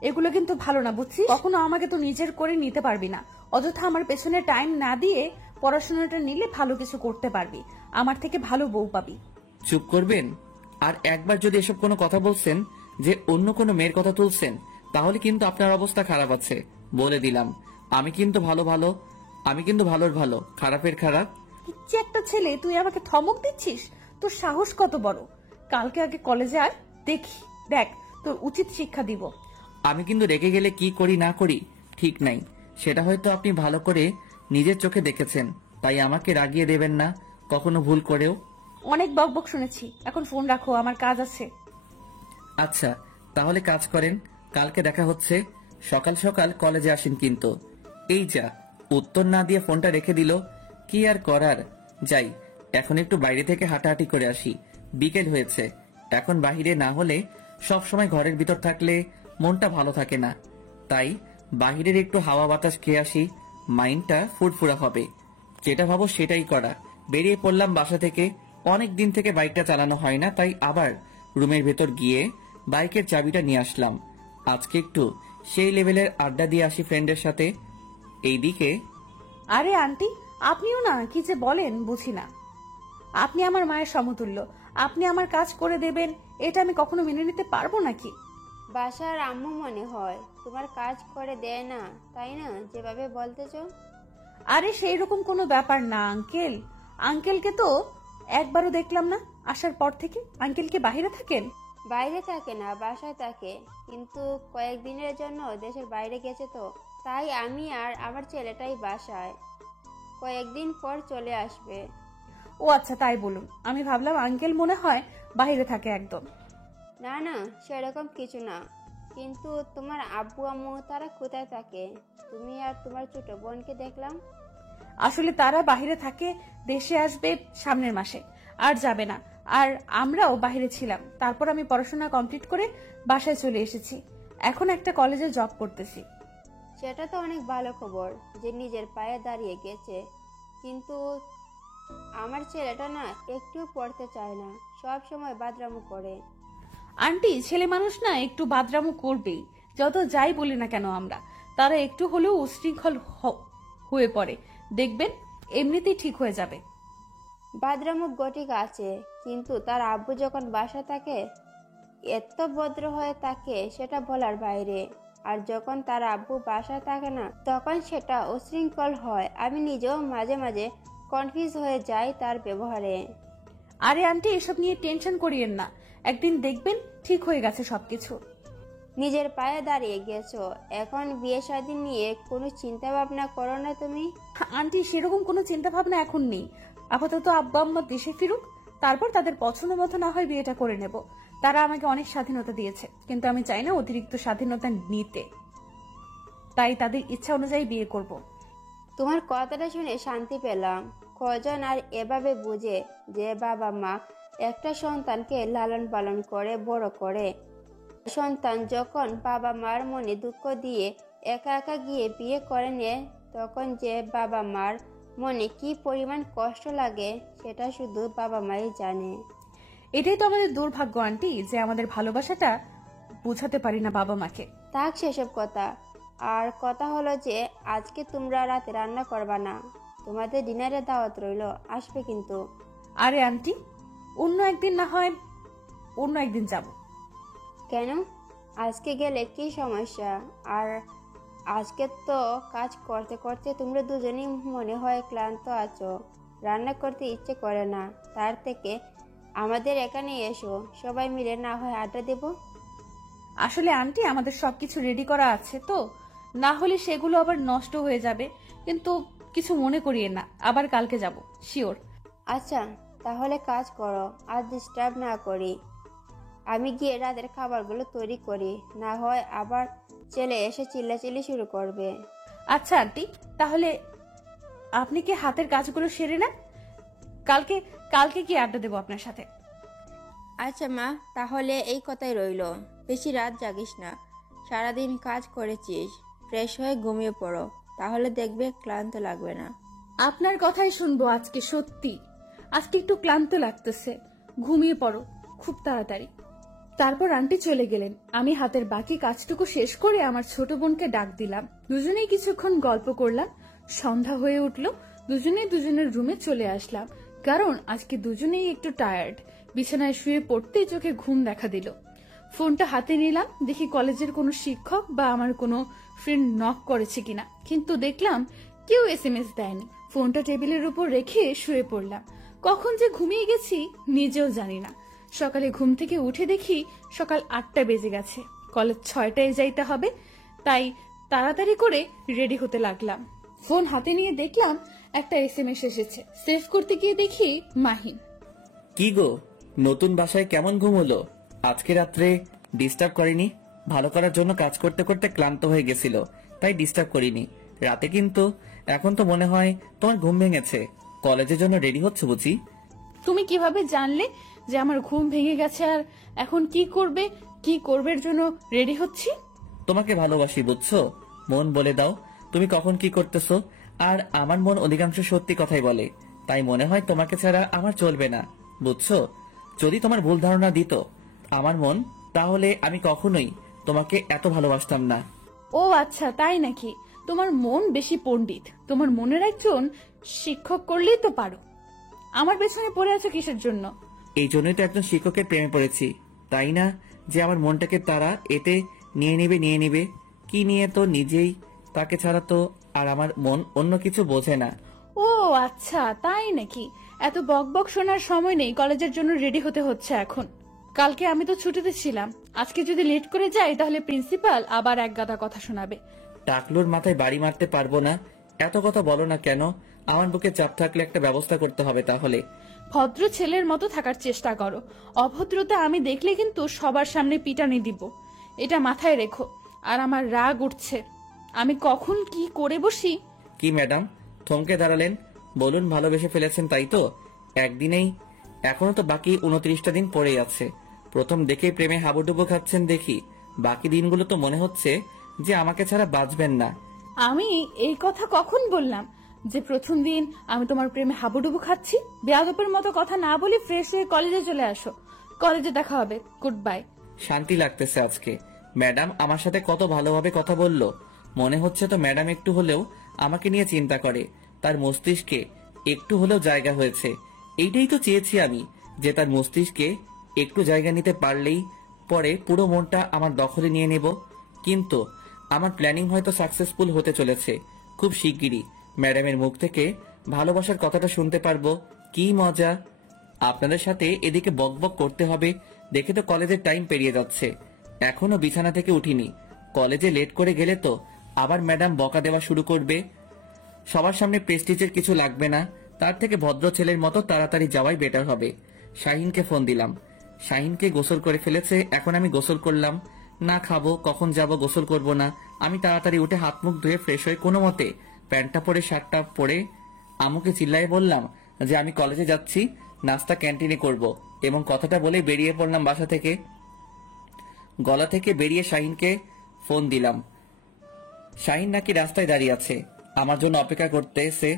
এগুলো কিন্তু ভালো না, বুঝছিস? কখনো আমাকে তো নিজের করে নিতে পারবি না। অযথা আমার পেছনে টাইম না দিয়ে পড়াশোনাটা নিলে ভালো কিছু করতে পারবি, আমার থেকে ভালো বউ পাবি। চুপ করবেন? আর একবার যদি এসব কোনো কথা বলছেন যে অন্য কোনো মেয়ের কথা তুলছেন, তাহলে কিন্তু আপনার অবস্থা খারাপ আছে, বলে দিলাম। আমি কিন্তু ভালোর ভালো, খারাপের খারাপ। ইচ্ছে একটা ছেলে, তুই আমাকে ধমক দিচ্ছিস? তোর সাহস কত বড়! কালকে আগে কলেজে আয়, দেখ তোর উচিত শিক্ষা দিব। আমি কিন্তু রেগে গেলে কি করি না করি ঠিক নাই, সেটা হয়তো আপনি ভালো করে নিজের চোখে দেখেছেন, তাই আমাকে রাগিয়ে দেবেন না কখনো ভুল করেও। অনেক বকবক শুনেছি, এখন ফোন রাখো, আমার কাজ আছে। আচ্ছা, তাহলে কাজ করেন, কালকে দেখা হচ্ছে। সকাল সকাল কলেজে আসেন কিন্তু। এই যা, উত্তর না দিয়ে ফোনটা রেখে দিল। কি আর করার, যাই এখন একটু বাইরে থেকে হাঁটাহাঁটি করে আসি। বিকেল হয়েছে, এখন বাহিরে না হলে সব সময় ঘরের ভিতর থাকলে মনটা ভালো থাকে না, তাই বাহিরের একটু হাওয়া বাতাস খেয়ে আসি, মাইন্ডটা ফুরফুরা হবে। যেটা ভাবো সেটাই করা। বেরিয়ে পড়লাম বাসা থেকে। অনেক দিন থেকে বাইকটা চালানো হয় না, তাই আবার রুমের ভেতর গিয়ে বাইকের চাবিটা নিয়ে আসলাম। আজকে একটু সেই লেভেলের আড্ডা দিয়ে আসি ফ্রেন্ডের সাথে। এইদিকে আরে আন্টি, আপনিও না কি যে বলেন বুঝি না। আপনি আমার মায়ের সমতুল্য, আপনি আমার কাজ করে দেবেন, এটা আমি কখনো মেনে নিতে পারবো নাকি? বাসার আম্মু মনে হয় তোমার কাজ করে দেয় না, তাই না যেভাবে বলতেছ? আরে সেই রকম কোনো ব্যাপার না আঙ্কেল। আঙ্কেলকে তো একবারও দেখলাম না আসার পর থেকে। আঙ্কেল কি বাহিরে থাকেন? বাইরে থাকে না, বাসায় থাকে, কিন্তু কয়েকদিনের জন্য দেশের বাইরে গেছে, তো তাই আমি আর আমার ছেলেটাই বাসায়। কয়েকদিন পর চলে আসবে। ও আচ্ছা, তাই বলুন। আমি ভাবলাম আঙ্কেল মনে হয় বাইরে থাকে একদম। না না, সেরকম কিছু না। কিন্তু তোমার আব্বু আম্মু তারা কোথায় থাকে? তুমি আর তোমার ছোট বোনকে দেখলাম। আসলে তারা বাইরে থাকে, দেশে আসবে সামনের মাসে, আর যাবে না। আর আমরাও বাইরে ছিলাম, তারপর আমি পড়াশোনা কমপ্লিট করে বাসায় চলে এসেছি। এখন একটা কলেজে জব করতেছি। সেটা তো অনেক ভালো খবর যে নিজের পায়ে দাঁড়িয়ে গেছে, কিন্তু আমার ছেলেটা না একটু পড়তে চায় না, সব সময় বাদরামো করে। আন্টি, ছেলে মানুষ না একটু বাদরামো করবেই, যত যাই বলি না কেন আমরা। তারা একটু হলেও উশৃঙ্খল হয়ে পড়ে, দেখবেন এমনিতেই ঠিক হয়ে যাবে। বাদরামো গটিক আছে, কিন্তু তার আব্বু যখন বাসা থাকে এত ভদ্র হয়ে থাকে সেটা বলার বাইরে। আর যখন তার আব্বু বাসায় থাকে না তখন সেটা উশৃঙ্খল হয়। আমি নিজেও মাঝে মাঝে কনফিউজ হয়ে যাই তার ব্যবহারে। আরে আন্টি, এসব নিয়ে টেনশন করিয়েন না, একদিন দেখবেন ঠিক হয়ে গেছে সবকিছু। নিজের পায়ে দাঁড়িয়ে গেছো, এখন বিয়ে শাদী নিয়ে কোনো চিন্তা ভাবনা করো না তুমি? আন্টি, সেরকম কোনো চিন্তা ভাবনা এখন নেই। আপাতত আব্বা আম্মা দেশে ফিরুক, তারপর তাদের পছন্দ মতো না হয় বিয়েটা করে নেব। তারা আমাকে অনেক স্বাধীনতা দিয়েছে, কিন্তু আমি চাই না অতিরিক্ত স্বাধীনতা নিতে, তাই তাদের ইচ্ছা অনুযায়ী বিয়ে করব। তোমার কথাটা শুনে শান্তি পেলাম। কজন আর এভাবে বুঝে যে বাবা মা একটা সন্তানকে লালন পালন করে বড় করে, সন্তান যখন বাবা মার মনে দুঃখ দিয়ে একা একা গিয়ে বিয়ে করে নেয় তখন যে বাবা মার মনে কি পরিমাণ কষ্ট লাগে সেটা শুধু বাবা মাই জানে। এটাই তো আমাদের দুর্ভাগ্য আন্টি, যে আমাদের ভালোবাসাটা বোঝাতে পারি না বাবা মাকে। থাক সেসব কথা। আর কথা হলো যে আজকে তোমরা রাতে রান্না করবা না, তোমাদের ডিনারের দাওয়াত রইল, আসবে কিন্তু। আরে আন্টি, অন্য একদিন না হয় অন্য একদিন যাব। কেন? আজকে গেলে কি সমস্যা? আর আজকে তো কাজ করতে করতে তোমরা দুজনেই মনে হয় ক্লান্ত আছো, রান্না করতে ইচ্ছে করে না। তার থেকে আমাদের এখানে এসো, সবাই মিলে না হয় আড্ডা দেব। আসলে আন্টি, আমাদের সবকিছু রেডি করা আছে তো, না হলে সেগুলো আবার নষ্ট হয়ে যাবে। কিন্তু কিছু মনে করিয়ে না, আবার কালকে যাব শিওর। আচ্ছা তাহলে কাজ করো, আর ডিস্টার্ব না করি। আমি গিয়ে রাতের খাবারগুলো তৈরি করি, না হয় আবার ছেলে এসে চিল্লাচিল্লি শুরু করবে। আচ্ছা আন্টি, তাহলে আপনি কি হাতের কাজগুলো সেরে নেন, কালকে কালকে কি আড্ডা দেবো আপনার সাথে। আচ্ছা মা, তাহলে এই কথাই রইল। বেশি রাত জাগিস না, সারাদিন কাজ করেছিস, ফ্রেশ হয়ে ঘুমিয়ে পড়ো, তাহলে দেখবে ক্লান্ত লাগবে না। আপনার কথাই শুনবো আজকে। সত্যি আজকে একটু ক্লান্ত লাগতেছে, ঘুমিয়ে পড়ো খুব তাড়াতাড়ি। তারপর আন্টি চলে গেলেন। আমি হাতের বাকি কাজটুকু শেষ করে আমার ছোট বোনকে ডাক দিলাম। দুজনেই কিছুক্ষণ গল্প করলাম। সন্ধ্যা হয়ে উঠলো, দুজনেই দুজনের রুমে চলে আসলাম, কারণ আজকে দুজনেই একটু টায়ার্ড। বিছানায় শুয়ে পড়তেই চোখে ঘুম দেখা দিল। ফোনটা হাতে নিলাম, দেখি কলেজের কোনো শিক্ষক বা আমার কোনো ফ্রেন্ড নক করেছে কিনা, কিন্তু দেখলাম কেউ SMS দেয়নি। ফোনটা টেবিলের উপর রেখে শুয়ে পড়লাম। কখন যে ঘুমিয়ে গেছি নিজেও জানি না। সকালে ঘুম থেকে উঠে দেখি সকাল 8টা বেজে গেছে, কলেজ 6টায় যাইতে হবে, তাই তাড়াতাড়ি করে রেডি হতে লাগলাম। ফোন হাতে নিয়ে দেখলাম একটা SMS এসেছে। সেভ করতে গিয়ে দেখি মাহিম। কি গো, নতুন বাসায় কেমন ঘুম হলো? আজকে রাত্রে ডিস্টার্ব করিনি, ভালো করার জন্য কাজ করতে করতে ক্লান্ত হয়ে গেছিল, তাই ডিস্টার্ব করিনি রাতে। কিন্তু এখন তো মনে হয় তোমার ঘুম ভেঙেছে, কলেজের জন্য রেডি হচ্ছে বুঝি? তুমি কিভাবে জানলে যে আমার ঘুম ভেঙে গেছে আর এখন কি করবের জন্য রেডি হচ্ছি? তোমাকে ভালোবাসি বুঝছো, মন বলে দাও তুমি কখন কি করতেছো। আর আমার মন অধিকাংশ সত্যি কথাই বলে, তাই মনে হয় তোমাকে ছাড়া আমার চলবে না বুঝছো। যদি তোমার ভুল ধারণা দিত আমার মন, তাহলে আমি কখনোই তোমাকে এত ভালোবাসতাম না। ও আচ্ছা, তাই নাকি? তোমার মন বেশি পণ্ডিত, তোমার মনের একজন শিক্ষক করলেই তো পারো। আমার পেছনে পড়ে আছো কিসের জন্য? এই জন্যই তো একজন শিক্ষকের প্রেমে পড়েছি, তাই না? যে আমার মনটাকে তারা এতে নিয়ে নিবে কি নিয়ে তো নিজেই, তাকে ছাড়া তো আর আমার মন অন্য কিছু বোঝে না। ও আচ্ছা, তাই নাকি? এত বকবক শোনার সময় নেই, কলেজের জন্য রেডি হতে হচ্ছে এখন। কালকে আমি তো ছুটিতে ছিলাম, আজকে যদি লেট করে যাই তাহলে প্রিন্সিপাল আবার এক গাদা কথা শোনাবে। টাকলুর মাথায় বাড়ি মারতে পারবো না, এত কথা বলো না কেন? আমার বুকে চাপ থাকলে একটা ব্যবস্থা করতে হবে তাহলে। ভদ্র ছেলের মতো থাকার চেষ্টা করো, অভদ্রতা আমি দেখলে কিন্তু সবার সামনে পিটানি দিব, এটা মাথায় রেখো। আর আমার রাগ উঠছে, আমি কখন কি করে বসি। কি ম্যাডাম থমকে দাঁড়ালেন? বলুন, ভালোবেসে ফেলেছেন তাই তো? একদিনেই? এখনো তো বাকি 29টা দিন পড়েই আছে। প্রথম দেখেই প্রেমে হাবুডুবু খাচ্ছেন দেখি, বাকি দিনগুলো তো মনে হচ্ছে যে আমাকে ছাড়া বাঁচবেন না। আমি এই কথা কখন বললাম যে প্রথম দিন আমি তোমার প্রেমে হাবুডুবু খাচ্ছি? বেয়াদবের মতো কথা না বলে ফ্রেশ হয়ে কলেজে চলে আসো, কলেজে দেখা হবে। Good bye. শান্তি লাগতেছে আজকে। ম্যাডাম আমার সাথে কত ভালোভাবে কথা বলল, মনে হচ্ছে তো ম্যাডাম একটু হলেও আমাকে নিয়ে চিন্তা করে, তার মস্তিষ্কে একটু হলেও জায়গা হয়েছে। এইটাই তো চেয়েছি আমি, যে তার মস্তিষ্কে একটু জায়গা নিতে পারলেই পরে পুরো মনটা আমার দখলে নিয়ে নেব। কিন্তু আমার প্ল্যানিং হয়তো সাকসেসফুল হতে চলেছে। খুব শিগগিরই ম্যাডামের মুখ থেকে ভালোবাসার কথাটা শুনতে পারবো। কি মজা! আপনাদের সাথে এদিকে বকবক করতে হবে দেখে তো কলেজের টাইম পেরিয়ে যাচ্ছে, এখনো বিছানা থেকে উঠিনি। কলেজে লেট করে গেলে তো আবার ম্যাডাম বকা দেওয়া শুরু করবে। সবার সামনে প্রেস্টিজের কিছু লাগবে না, তার থেকে ভদ্র ছেলের মতো তাড়াতাড়ি যাওয়াই বেটার হবে। শাহিনকে ফোন দিলাম। শাহিনকে গোসল করে ফেলেছে, এখন আমি গোসল করলাম না। খাবো কখন, যাব গোসল করব না। আমি তাড়াতাড়ি উঠে হাত মুখ ধুয়ে ফ্রেশ হয়ে কোনো মতে প্যান্টটা পরে শার্টটা পরে আমুকে চিল্লায় বললাম যে আমি কলেজে যাচ্ছি, নাস্তা ক্যান্টিনে করব, এবং কথাটা বলে বেরিয়ে পড়লাম বাসা থেকে। গলা থেকে বেরিয়ে শাহিনকে ফোন দিলাম। শাহিন নাকি রাস্তায় দাঁড়িয়ে আছে, আমার জন্য অপেক্ষা করতেছে।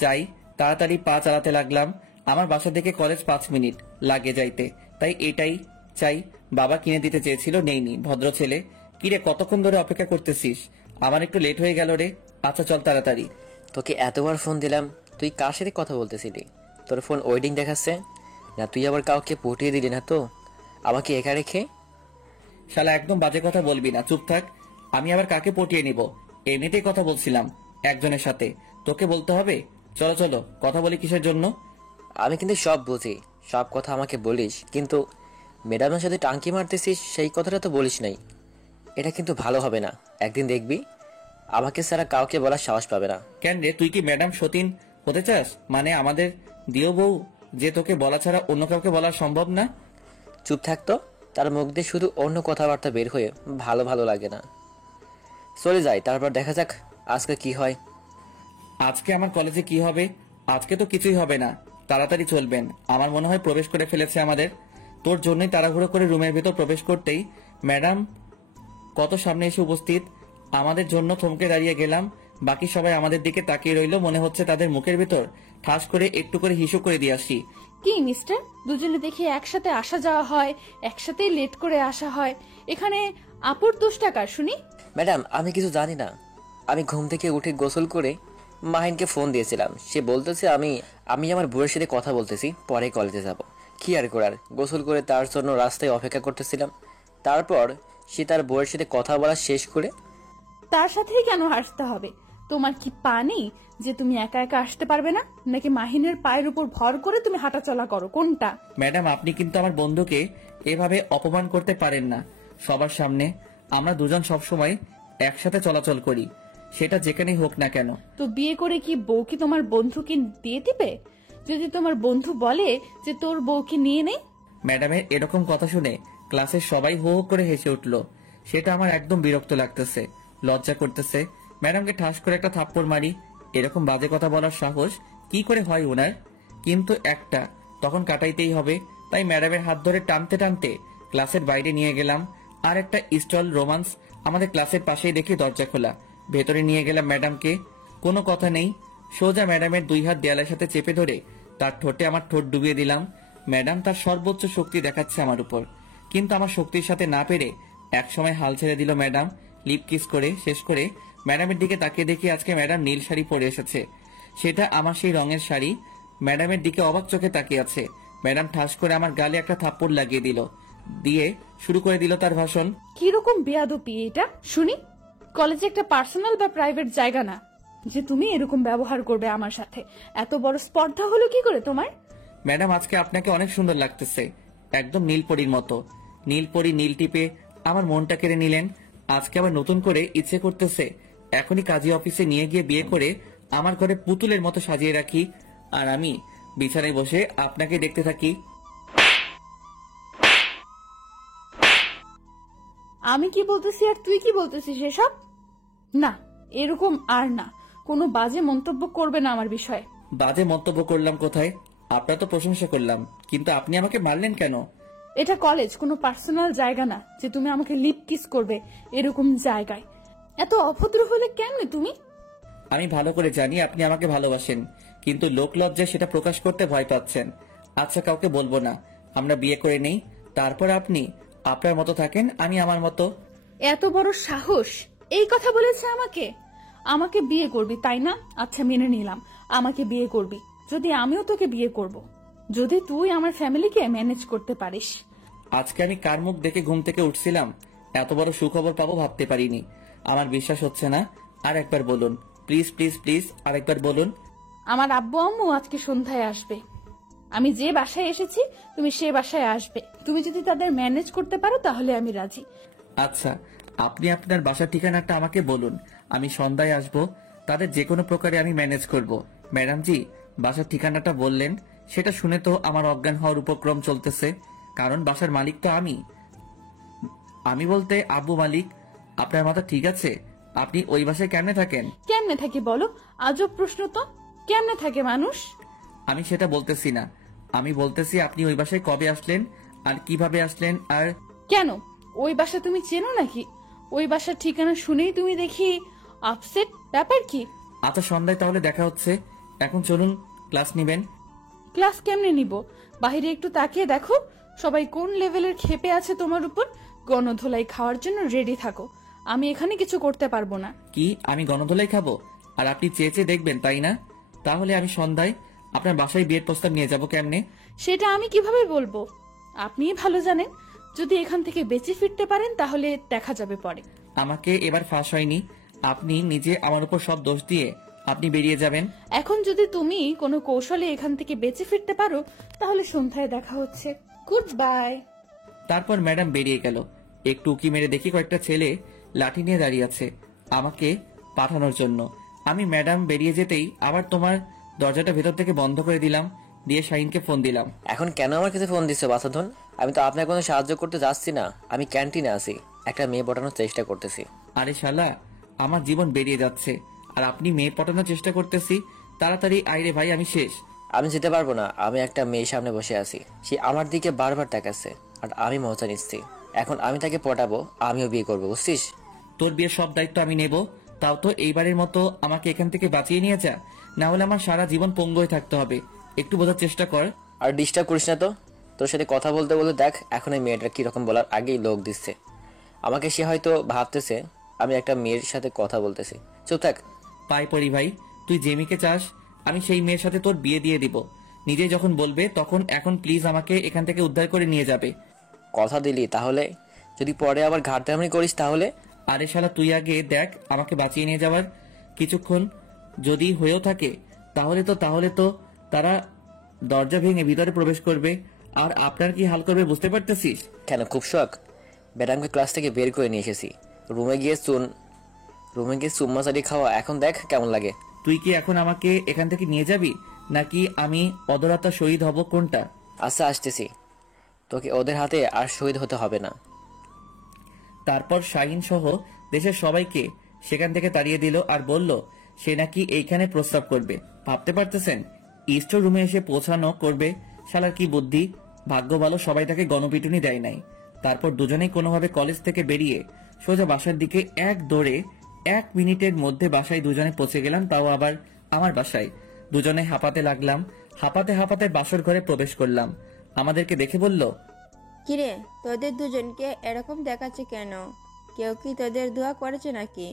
চাই তাড়াতাড়ি পা চালাতে লাগলাম। আমার বাসা থেকে কলেজ 5 মিনিট লাগে যাইতে, তাই এটাই চাই। বাবা কিনে দিতে চেয়েছিল, নেইনি। ভদ্র ছেলে। কিরে, কতক্ষণ ধরে অপেক্ষা করতেছিস? আমার একটু লেট হয়ে গেল রে। আচ্ছা চল তাড়াতাড়ি। তোকে এতবার ফোন দিলাম, তুই কার সাথে কথা বলতেছিলি? তোর ফোন ওয়েডিং দেখাচ্ছে না? তুই আবার কাউকে পটিয়ে দিলি না তো আমাকে একা রেখে? শালা একদম বাজে কথা বলবি না, চুপ থাক। আমি আবার কাকে পটিয়ে নিব? এমনিতেই কথা বলছিলাম একজনের সাথে, তোকে বলতে হবে? চলো চলো, কথা বলি কিসের জন্য? আমি কিন্তু সব বুঝি, সব কথা আমাকে বলিস, কিন্তু ম্যাডামের সাথে টাঙ্কি মারতেছিস সেই কথাটা তো বলিস নাই। এটা কিন্তু ভালো হবে না। একদিন দেখবি আমাকে ছাড়া কাউকে বলার সাহস পাবে না। কেন রে, তুই কি ম্যাডাম সতীন হতে চাস? মানে আমাদের দিও বউ, যে তোকে বলা ছাড়া অন্য কাউকে বলা সম্ভব না? চুপ থাকতো, তার মুখ দিয়ে শুধু অন্য কথাবার্তা বের হয়ে ভালো ভালো লাগে না। চলে যাই, তারপর দেখা যাক আজকে কি হয়। আজকে আমার কলেজে কি হবে? আজকে তো কিছুই হবে না, তাড়াতাড়ি চলবেন। আমার মনে হয় প্রবেশ করে ফেলেছে আমাদের। তোর জন্যই তাড়াহুড়ো করে রুমের ভেতর প্রবেশ করতেই ম্যাডাম কত সামনে এসে উপস্থিত। আমাদের জন্য থমকে দাঁড়িয়ে গেলাম। বাকি সবাই আমাদের দিকে তাকিয়ে রইল, মনে হচ্ছে তাদের মুখের ভেতর ঠাস করে একটু করে হিসু করে দিয়ে আসি। কি মিস্টার, দুজনে দেখি একসাথে আসা যাওয়া হয়, একসাথেই লেট করে আসা হয়, এখানে আপুর দোষ টাকার শুনি? ম্যাডাম আমি কিছু জানি না। আমি ঘুম থেকে উঠে গোসল করে মাহিনকে ফোন দিয়েছিলাম, সে বলতেছে আমি আমার বউয়ের সাথে কথা বলতেছি, পরে কলেজে যাব। কি আর করার, গোসল করে তার জন্য রাস্তায় অপেক্ষা করতেছিলাম। তারপর সে তার বউয়ের সাথে কথা বলা শেষ করে। তার সাথেই কেন আসতে হবে? তোমার কি পানি যে তুমি একা একা আসতে পারবে না, নাকি মাহিনের পায়ের উপর ভর করে তুমি হাঁটাচলা করো? কোনটা? ম্যাডাম আপনি কিন্তু আমার বন্ধুকে এভাবে অপমান করতে পারেন না সবার সামনে। আমরা দুজন সবসময় একসাথে চলাচল করি, সেটা যেখানেই হোক না কেন। তো বিয়ে করে কি বউ কি তোমার বন্ধুকে দিয়ে দিবে? যদি তোমার বন্ধু বলে যে তোর বউকে নিয়ে নেই? ম্যাডামের এরকম কথা শুনে ক্লাসের সবাই হো হো করে হেসে উঠল। সেটা আমার একদম বিরক্ত লাগতেছে, লজ্জা করতেছে। ম্যাডামকে ঠাস করে একটা থাপ্পড় মারি। এরকম বাজে কথা বলার সাহস কি করে হয় ওনার? কিন্তু একটা তখন কাটাইতেই হবে, তাই ম্যাডামের হাত ধরে টানতে টানতে ক্লাসের বাইরে নিয়ে গেলাম। আর একটা স্টল রোমান্স আমাদের ক্লাসের পাশেই দেখে দরজা খোলা, ভেতরে নিয়ে গেলাম ম্যাডামকে। কোনো কথা নেই, সোজা ম্যাডামের 2 হাত দেয়ালের সাথে চেপে ধরে তার ঠোঁটে আমার ঠোঁট ডুবিয়ে দিলাম। ম্যাডাম তার সর্বোচ্চ শক্তি দেখাচ্ছে আমার উপর, কিন্তু আমার শক্তির সাথে না পেরে একসময় হাল ছেড়ে দিল ম্যাডাম। লিপ কিস করে শেষ করে ম্যাডামের দিকে তাকিয়ে দেখি আজকে ম্যাডাম নীল শাড়ি পরে এসেছে, সেটা আমার সেই রঙের শাড়ি। ম্যাডামের দিকে অবাক চোখে তাকিয়ে আছে। ম্যাডাম ঠাস করে আমার গালে একটা থাপ্পড় লাগিয়ে দিল, দিয়ে শুরু করে দিল তার ভাষণ। কিরকম বেয়াদবি এটা শুনি? কলেজে একটা পার্সোনাল বা প্রাইভেট জায়গা না যে তুমি এরকম ব্যবহার করবে আমার সাথে। এত বড় স্পর্ধা হলো কি করে তোমার? ম্যাডাম আজকে আপনাকে অনেক সুন্দর লাগতেছে, একদম নীলপরীর মতো। নীলপরী নীল টিপে আমার মনটা কেড়ে নিলেন। আজকে আবার নতুন করে ইচ্ছে করতেছে এখনই কাজী অফিসে নিয়ে গিয়ে বিয়ে করে আমার ঘরে পুতুলের মতো সাজিয়ে রাখি, আর আমি বিছানায় বসে আপনাকে দেখতে থাকি। আমি কি বলতেছি আর তুই কি বলতেছিস এসব? না, এরকম আর না। কোনো বাজে মন্তব্য করবে না আমার বিষয়ে। বাজে মন্তব্য করলাম কোথায়? আপনার তো প্রশংসা করলাম, কিন্তু আপনি আমাকে মারলেন কেন? এটা কলেজ, কোনো পার্সোনাল জায়গা না যে তুমি আমাকে লিপ কিস করবে এরকম জায়গায়। এত অভদ্র হলে কেমনে তুমি? আমি ভালো করে জানি আপনি আমাকে ভালোবাসেন, কিন্তু লোক লজ্জায় সেটা প্রকাশ করতে ভয় পাচ্ছেন। আচ্ছা, কাউকে বলবো না, আমরা বিয়ে করে নেই, তারপর আপনি আপনার মতো থাকেন, আমি আমার মতো। এত বড় সাহস! এই কথা বলেছে আমাকে? আমাকে বিয়ে করবি তাই না? আচ্ছা, মেনে নিলাম আমাকে বিয়ে করবি। যদি আমিও তোকে বিয়ে করব, যদি তুই আমার ফ্যামিলিকে ম্যানেজ করতে পারিস। আজকে আমি কার মুখ দেখে ঘুম থেকে উঠছিলাম, এত বড় সুখবর পাবো ভাবতে পারিনি। আমার বিশ্বাস হচ্ছে না, আর একবার বলুন প্লিজ প্লিজ প্লিজ, আর একবার বলুন। আমার আব্বু আম্মু আজকে সন্ধ্যায় আসবে। আমি যে বাসায় এসেছি তুমি সে বাসায় আসবে। তুমি যদি তাদের ম্যানেজ করতে পারো তাহলে আমি রাজি। আচ্ছা, আপনি আপনার বাসার ঠিকানাটা আমাকে বলুন, আমি সন্ধ্যায় আসবো। তাদের যে কোনো প্রকারে আমি ম্যানেজ করব। ম্যাডাম জি, বাসার ঠিকানাটা বললেন, সেটা শুনে তো আমার অজ্ঞান হওয়ার উপক্রম চলতেছে, কারণ বাসার মালিক তো আমি বলতে আব্বু মালিক। আপনার মাথা ঠিক আছে? আপনি ওই বাসায় কেমনে থাকেন? কেমনে থাকে বলো? আজব প্রশ্ন তো। কেমনে থাকে মানুষ? আমি সেটা বলতেছি না, আমি বলতেছি আপনি ওই বাসায় কবে আসলেন আর কিভাবে আসলেন। আর কেন, ওই বাসা তুমি চেনো নাকি? ওই বাসার ঠিকানা শুনেই তুমি দেখি আপসেট। ব্যাপার কি? আচ্ছা, সন্ধ্যায় তাহলে দেখা হচ্ছে। এখন চলুন, ক্লাস নিবেন। ক্লাস কেমনে নিব? বাইরে একটু তাকিয়ে দেখো সবাই কোন লেভেলের ক্ষেপে আছে তোমার উপর। গণধোলাই খাওয়ার জন্য রেডি থাকো। আমি এখানে কিছু করতে পারবো না। কি আমি গণধোলাই খাবো আর আপনি চেয়ে চেয়ে দেখবেন, তাই না? তাহলে আমি সন্ধ্যায় আপনার বাসায় বিয়ের প্রস্তাব নিয়ে যাব কেমনে? সেটা আমি কিভাবে বলবো? আপনিই ভালো জানেন। যদি এখান থেকে বেঁচে ফিরতে পারেন তাহলে দেখা যাবে পরে। আমাকে এবার ফাঁস হয়নি, আপনি নিজে আমার উপর সব দোষ দিয়ে আপনি বেরিয়ে যাবেন। এখন যদি তুমি কোনো কৌশলে এখান থেকে বেঁচে ফিরতে পারো তাহলে সন্ধ্যায় দেখা হচ্ছে। Good bye. তারপর ম্যাডাম বেরিয়ে গেল। একটু উকি মেরে দেখি কয়েকটা ছেলে লাঠি নিয়ে দাঁড়িয়ে আছে আমাকে পাঠানোর জন্য। আমি ম্যাডাম বেরিয়ে যেতেই আবার তোমার দরজাটা ভেতর থেকে বন্ধ করে দিলাম, দিয়ে শাহিনকে ফোন দিলাম। এখন কেন আমার কাছে ফোন দিচ্ছে বাসাধন? আমি তো আপনার কোনো সাহায্য করতে যাচ্ছি না, আমি ক্যান্টিনে আছি, একটা মেয়ে পটানোর চেষ্টা করতেছি। আরে শালা, আমার জীবন বেরিয়ে যাচ্ছে আর আপনি মেয়ে পটানোর চেষ্টা করতেছি। তাড়াতাড়ি আইরে ভাই, আমি শেষ। আমি যেতে পারবো না, আমি একটা মেয়ের সামনে বসে আছি, সে আমার দিকে বারবার তাকাচ্ছে আর আমি মজা নিচ্ছি। এখন আমি তাকে পটাবো, আমিও বিয়ে করবো, বুঝছিস? তোর বিয়ের সব দায়িত্ব আমি নেব, তাও তো এইবারের মতো আমাকে এখান থেকে বাঁচিয়ে নিয়ে যা, না হলে আমার সারা জীবন পঙ্গু হয়ে থাকতে হবে। একটু বোঝার চেষ্টা কর। আর ডিস্টার্ব করিস না তো। তোর সাথে কথা বলতে বলতে দেখ এখন এই মেয়েটা কিরকম বলার আগেই লোক দিচ্ছে আমাকে। সে হয়তো ভাবতেছে আমি একটা মেয়ের সাথে কথা বলতেছি। চুপ থাক। পাই পড়ি ভাই, তুই যে মেয়েকে চাস আমি সেই মেয়ের সাথে তোর বিয়ে দিয়ে দিব। নিজে যখন বলবে তখন। এখন প্লিজ আমাকে এখান থেকে উদ্ধার করে নিয়ে যাবে। কথা দিলি, তাহলে যদি পরে আবার ঘাটতামনি করিস তাহলে? আরে শালা, তুই আগে দেখ আমাকে বাঁচিয়ে নিয়ে যাওয়ার কিছুক্ষণ যদি হয়েও থাকে তাহলে তো তারা দরজা ভেঙে ভিতরে প্রবেশ করবে, আর আপনার কি হাল করবে বুঝতে পারতেছিস? কেন, খুব শখ? ম্যাডামকে ক্লাস থেকে বের করে নিয়ে এসেছি, রুমে গিয়ে চুম্মা চাটি খাওয়া, এখন দেখ কেমন লাগে। তুই কি এখন আমাকে এখান থেকে নিয়ে যাবি, নাকি আমি অদরাতা শহীদ হব, কোনটা? আচ্ছা, আসতেছি, তোকে ওদের হাতে আর শহীদ হতে হবে না। তারপর শাহিন সহ দেশের সবাইকে সেখান থেকে তাড়িয়ে দিল আর বলল সে নাকি এইখানে প্রস্তাব করবে। ভাবতে পারতেছেন স্টোর রুমে এসে পৌঁছানো করবে? শালার কি বুদ্ধি! ভাগ্য ভালো সবাই তাকে গণপিটুনি দেয় নাই। তারপর দুজনেই কোনোভাবে কলেজ থেকে বেরিয়ে সোজা বাসার দিকে এক দৌড়ে 1 মিনিটের মধ্যে বাসায় দুজনে পৌঁছে গেলাম, তাও আবার আমার বাসায়। দুজনে হাঁপাতে লাগলাম, হাঁপাতে হাঁপাতে বাসর ঘরে প্রবেশ করলাম। আমাদেরকে দেখে বলল, কিরে, তোদের দুজনকে এরকম দেখাচ্ছে কেন? কেউ কি তোদের দোয়া করেছে নাকি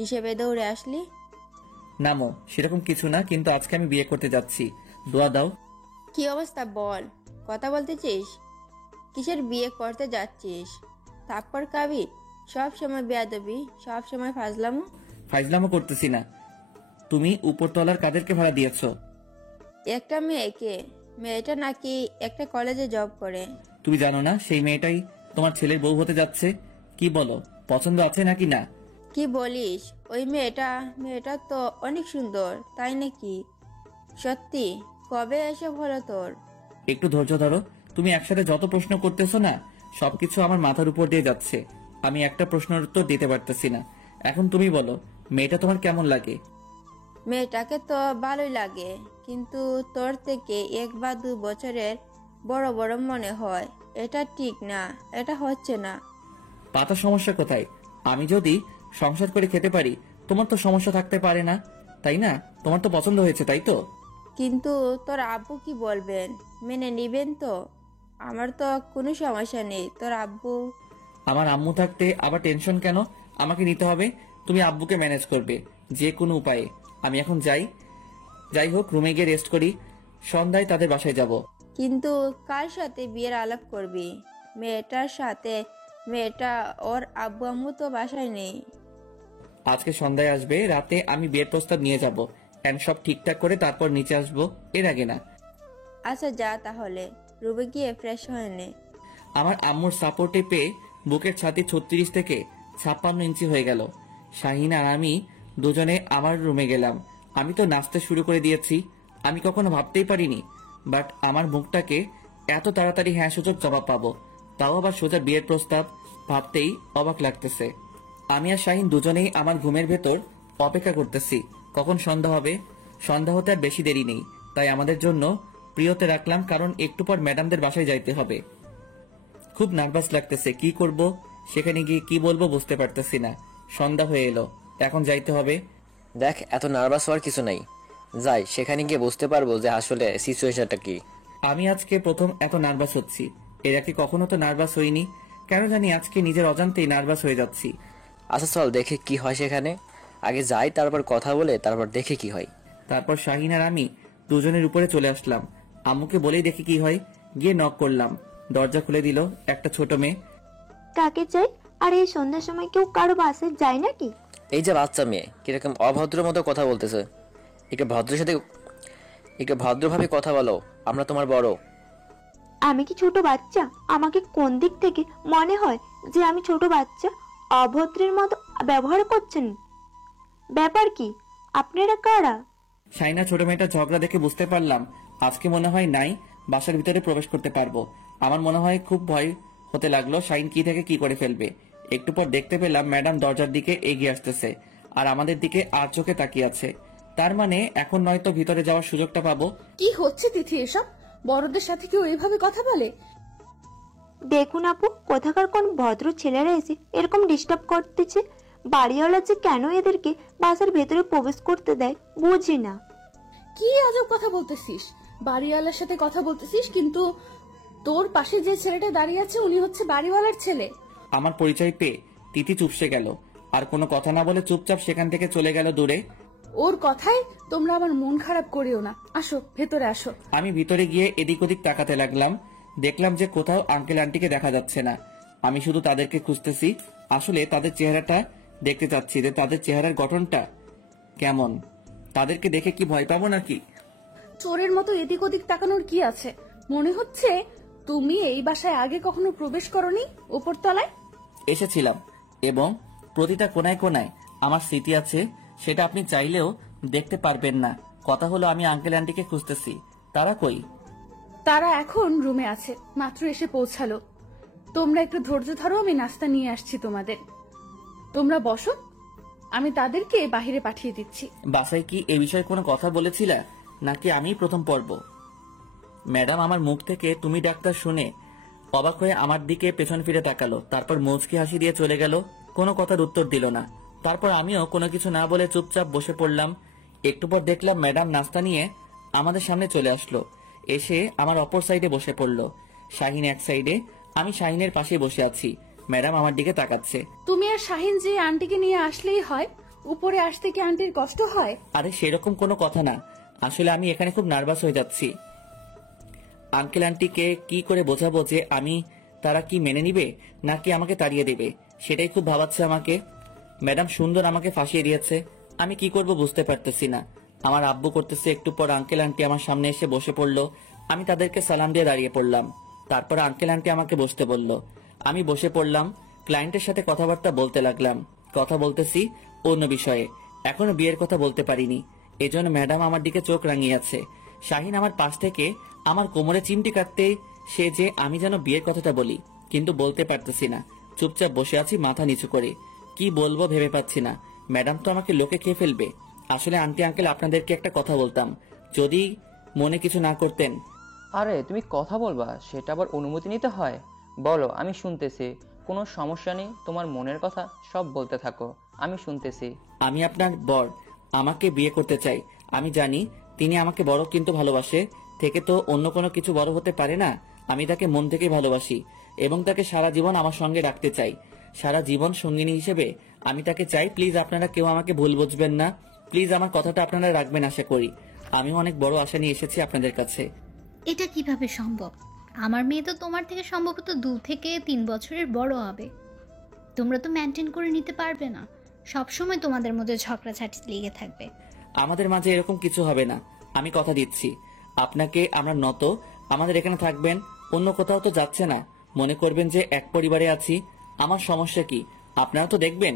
হিসেবে দৌড়ে আসলি? নামো, সেরকম কিছু না, কিন্তু আজকে আমি বিয়ে করতে যাচ্ছি, দোয়া দাও। কি অবস্থা বল, কথা বলতেছিস? কিসের বিয়ে করতে যাচ্ছিস? থাপ্পড় খাবি? সব সময় বেয়াদবি, সব সময় ফাজলামো করতেছি না। তুমি উপরতলার কাদেরকে ভাড়া দিয়েছো? একটা মেয়েকে। মেয়েটা নাকি একটা কলেজে জব করে। তুমি জানো না সেই মেয়েটাই তোমার ছেলের বউ হতে যাচ্ছে? কি বলো, পছন্দ আছে নাকি না? কি বলিস? ওই মেয়েটা তো অনেক সুন্দর, তাই নাকি? সত্যি? কবে এসব হলো তোর? একটু ধৈর্য ধরো। তুমি একসাথে যত প্রশ্ন করতেছো না, সবকিছু আমার মাথার উপর দিয়ে যাচ্ছে। আমি একটা প্রশ্নের উত্তর দিতে পারতেছি না। এখন তুমি বলো, মেয়েটা তোমার কেমন লাগে? মেয়েটাকে তো ভালোই লাগে, কিন্তু তোর থেকে 1 বা 2 বছরের বড় বড় মনে হয়। এটা ঠিক না, এটা হচ্ছে না। পাতার সমস্যা কোথায়? আমি যদি সংসার করে খেতে পারি, তোমার তো সমস্যা থাকতে পারে না, তাই না? তোমার তো পছন্দ হয়েছে, তাই তো? কিন্তু তোর আব্বু কি বলবেন? মেনে নিবেন তো? আমার তো কোনো সমস্যা নেই, তোর আব্বু। আমার আম্মু থাকতে আবার টেনশন কেন? আমাকে নিতে হবে। তুমি আব্বুকে ম্যানেজ করবে যে কোনো উপায়ে। আমি এখন যাই হোক, রুমে গিয়ে রেস্ট করি। সন্ধ্যায় তাদের বাসায় যাব। কিন্তু কার সাথে বিয়ের আলাপ করবি? মেয়েটার সাথে? মেয়েটা ওর আব্বু আম্মু তো বাসায় নেই। আজকে সন্ধ্যায় আসবে, রাতে আমি বিয়ের প্রস্তাব নিয়ে যাব এন্ড সব ঠিকঠাক করে তারপর নিচে আসবো, এর আগে না। আচ্ছা যা তাহলে, রুমে গিয়ে ফ্রেশ হয়ে নে। আমার আম্মুর সাপোর্টে পেয়ে বুকের ছাতি 36 থেকে 56 ইঞ্চি হয়ে গেল। শাহিন আর আমি দুজনে আমার রুমে গেলাম। আমি তো নাচতে শুরু করে দিয়েছি। আমি কখনো ভাবতেই পারিনি, বাট আমার মুখটাকে এত তাড়াতাড়ি হ্যাঁ সূচক জবাব পাবো, তাও আবার সোজা বিয়ের প্রস্তাব। ভাবতেই অবাক লাগতেছে। আমি আর শাহিন দুজনেই আমার ঘুমের ভেতর অপেক্ষা করতেছি কখন সন্ধ্যা হবে। সন্ধ্যা হতে আর বেশি দেরি নেই, তাই আমাদের জন্য প্রিয়তে রাখলাম, কারণ একটু পর ম্যাডামদের বাসায় যাইতে হবে। খুব নার্ভাস লাগতেছে, কি করব, সেখানে গিয়ে কি বলবো বুঝতে পারতেছি না। সন্ধ্যা হয়ে এলো, এখন যাইতে হবে। দেখ, এত নার্ভাস হওয়ার কিছু নাই। যাই, সেখানে গিয়ে বুঝতে পারবো যে আসলে সিচুয়েশনটা কি। আমি আজকে প্রথম এত নার্ভাস হচ্ছি। এর আগে কখনো তো নার্ভাস হইনি, কেন জানি আজকে নিজের অজান্তেই নার্ভাস হয়ে যাচ্ছি। আচ্ছা চল দেখে কি হয় সেখানে। আগে যাই, তারপর কথা বলে তারপর দেখে কি হয়। তারপর শাহিন আর আমি দুজনের উপরে চলে আসলাম। আম্মুকে বলেই দেখি কি হয়। গিয়ে নক করলাম, দরজা খুলে দিল একটা ছোট মেয়ে। কাকে চাই? আর এই সন্ধ্যার সময় কেউ কারো বাসায় যায় নাকি? এই যে বাচ্চা মেয়ে কিরকম অভদ্র মতো কথা বলতেছে। একটু ভদ্রভাবে কথা বলো, আমরা তোমার বড়। আমি কি ছোট বাচ্চা? আমাকে কোন দিক থেকে মনে হয় যে আমি ছোট বাচ্চা? অভদ্রের মতো ব্যবহার করছেন। ব্যাপার কি? আপনারা কারা? শাইনা ছোট মেয়েটা ঝগড়া দেখে বুঝতে পারলাম আজকে মনে হয় নাই বাসার ভিতরে প্রবেশ করতে পারবো। আমার মনে হয় খুব ভয় হতে লাগলো শাইন কি থেকে কি করে ফেলবে। একটু পর দেখতে পেলাম ম্যাডাম দরজার দিকে এগিয়ে আসতেছে আর আমাদের দিকে আর চোখে তাকিয়ে আছে। তার মানে এখন নয়তো ভিতরে যাওয়ার সুযোগটা পাবো। কি হচ্ছে তিথি এসব? বড়দের সাথে কেউ এভাবে কথা বলে? দেখুন আপু, কোথাকার কোন ভদ্র ছেলেরা এসে এরকম ডিস্টার্ব করতেছে। বাড়িওয়ালা যে কেন এদেরকে বাসার ভেতরে প্রবেশ করতে দেয় বুঝি না। কি আজব কথা বলতেছিস? বাড়িওয়ালার সাথে কথা বলতেছিস, কিন্তু তোর পাশে যে ছেলেটা দাঁড়িয়ে আছে উনি হচ্ছে বাড়িওয়ালার ছেলে। আমার পরিচয় পেয়ে তিথি চুপসে গেল, আর কোনো কথা না বলে চুপচাপ সেখান থেকে চলে গেল দূরে। ওর কথায় তোমরা আমার মন খারাপ করিও না। আসো ভেতরে আসো। আমি ভিতরে গিয়ে এদিক ওদিক তাকাতে লাগলাম। দেখলাম যে কোথাও আঙ্কেল আন্টিকে দেখা যাচ্ছে না। আমি শুধু তাদেরকে খুঁজতেছি। আসলে তাদের চেহারাটা দেখতে চাচ্ছি যে তাদের চেহারার গঠনটা কেমন। তাদেরকে দেখে কি ভয় পাবো নাকি? চোরের মতো এদিক ওদিক তাকানোর কি আছে? মনে হচ্ছে তুমি এই বাসায় আগে কখনো প্রবেশ করনি। উপরতলায় এসেছিলাম এবং প্রতিটা কোনায় কোনায় আমার স্মৃতি আছে, সেটা আপনি চাইলেও দেখতে পারবেন না। কথা হলো আমি আঙ্কেল আন্টিকে খুঁজতেছি। তারা কই? তারা এখন রুমে আছে, মাত্র এসে পৌঁছালো। তোমরা একটু ধৈর্য ধরো, আমি নাস্তা নিয়ে আসছি তোমাদের। তোমরা বসো, আমি তাদেরকে বাহিরে পাঠিয়ে দিচ্ছি। বাসায় কি এ বিষয়ে কোনো কথা বলেছিলা নাকি আমি প্রথম পর্ব? ম্যাডাম আমার মুখ থেকে তুমি ডাক্তার শুনে অবাক হয়ে আমার দিকে পেছন ফিরে তাকালো, তারপর মুচকি হাসি দিয়ে চলে গেল। কোনো কথার উত্তর দিল না। তারপর আমিও কোনো কিছু না বলে চুপচাপ বসে পড়লাম। একটু পর দেখলাম ম্যাডাম নাস্তা নিয়ে আমাদের সামনে চলে আসলো। এসে আমার অপর সাইডে বসে পড়লো। শাহিন এক সাইডে, আমি শাহিনের পাশে বসে আছি। ম্যাডাম আমার দিকে তাকাচ্ছে। তুমি আর শাহিন যে আন্টিকে নিয়ে আসলেই হয়, উপরে আসতে কি আন্টির কষ্ট হয়? আরে সেরকম কোনো কথা না, আসলে আমি এখানে খুব নার্ভাস হয়ে যাচ্ছি। আঙ্কেল আন্টিকে কি করে বোঝাবো যে আমি, তারা কি মেনে নিবে নাকি আমাকে তাড়িয়ে দেবে, সেটাই খুব ভাবাচ্ছে আমাকে। ম্যাডাম সুন্দর আমাকে ফাঁসিয়ে দিয়েছে, আমি কি করব বুঝতে পারতেছি না। আমার আব্বু করতেছে, একটু পর আঙ্কেল আন্টি আমার সামনে এসে বসে পড়লো। আমি তাদেরকে সালাম দিয়ে দাঁড়িয়ে পড়লাম। তারপর আঙ্কেল আন্টি আমাকে বসতে বলল। আমি বসে পড়লাম, ক্লায়েন্টের সাথে কথাবার্তা বলতে লাগলাম। কথা বলতেছি অন্য বিষয়ে, এখনো বিয়ের কথা বলতে পারিনি। এজন্য ম্যাডাম আমার দিকে চোখ রাঙিয়ে আছে। শাহিন আমার পাশ থেকে আমার কোমরে চিমটি কাটতে সে যে আমি যেন বিয়ের কথাটা বলি, কিন্তু বলতে পারতেছি না। চুপচাপ বসে আছি মাথা নিচু করে। কি বলবো ভেবে পাচ্ছি না। ম্যাডাম তো আমাকে লোকে খেয়ে ফেলবে। আসলে আন্টি আঙ্কেল আপনাদেরকে একটা কথা বলতাম, যদি মনে কিছু না করতেন। আরে তুমি কথা বলবা, সেটা আবার অনুমতি নিতে হয়? বলো, আমি শুনতেছি। কোনো সমস্যা নেই, তোমার মনের কথা সব বলতে থাকো, আমি শুনতেছি। আমি আপনার বর, আমাকে বিয়ে করতে চাই। আমি জানি তিনি আমাকে বড়, কিন্তু ভালোবাসে থেকে তো অন্য কোনো কিছু বড় হতে পারে না। আমি তাকে মন থেকে ভালোবাসি এবং তাকে সারা জীবন আমার সঙ্গে রাখতে চাই। সারা জীবন সঙ্গিনী হিসেবে আমি তাকে চাই। প্লিজ আপনারা কেউ আমাকে ভুল বুঝবেন না। প্লিজ আমার কথাটা আপনারা রাখবেন আশা করি। আমিও অনেক বড় আশা নিয়ে এসেছি আপনাদের কাছে। এটা কিভাবে সম্ভব? আমার মেয়ে তো তোমার থেকে সম্ভবত 2 থেকে 3 বছরের বড় হবে। তোমরা তো মেনটেন করে নিতে পারবে না। সব সময় তোমাদের মধ্যে ঝগড়াঝাটি লেগে থাকবে। আমাদের মাঝে এরকম কিছু হবে না, আমি কথা দিচ্ছি আপনাকে। আমরা নত আমাদের এখানে থাকবেন, অন্য কোথাও তো যাচ্ছে না। মনে করবেন যে এক পরিবারে আছি। আমার সমস্যা কি আপনারা তো দেখবেন।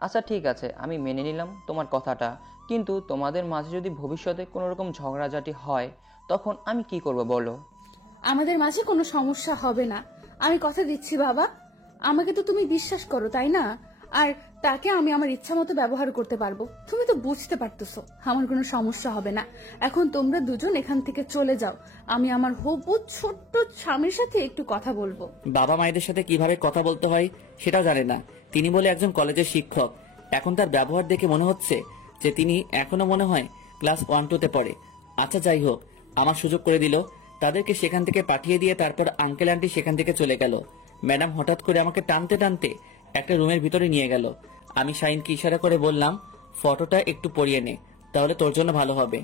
আচ্ছা ঠিক আছে, আমি মেনে নিলাম তোমার কথাটা, কিন্তু তোমাদের মাঝে যদি ভবিষ্যতে কোনো রকম ঝগড়াঝাটি হয় তখন আমি কি করব বলো? আমাদের মাঝে কোনো সমস্যা হবে না, আমি কথা দিচ্ছি বাবা। আমাকে তো তুমি বিশ্বাস করো, তাই না? আর তাকে আমি আমার ইচ্ছা মতো ব্যবহার করতে পারবো। তুমি তো বুঝতে পারতেছো আমার কোনো সমস্যা হবে না। এখন তোমরা দুজন এখান থেকে চলে যাও, আমি আমার হবু ছোট্ট স্বামীর সাথে একটু কথা বলবো। বাবা মায়েদের সাথে কিভাবে কথা বলতে হয় সেটাও জানে না। তিনি বলে একজন কলেজের শিক্ষক। এখন তার ব্যবহার দেখে মনে হচ্ছে যে তিনি এখনো মনে হয় ক্লাস 1-2-তে পড়ে। আচ্ছা যাই হোক, আমার সুযোগ করে দিল। তাদেরকে সেখান থেকে পাঠিয়ে দিয়ে তারপর আঙ্কেল আন্টি সেখান থেকে চলে গেল। ম্যাডাম হঠাৎ করে আমাকে টানতে টানতে একটা রুমের ভিতরে নিয়ে গেল। আমি শাহিনকে ইশারা করে বললাম, ফটোটা একটু পরিয়ে নে, তাহলে তোর জন্য ভালো হবে।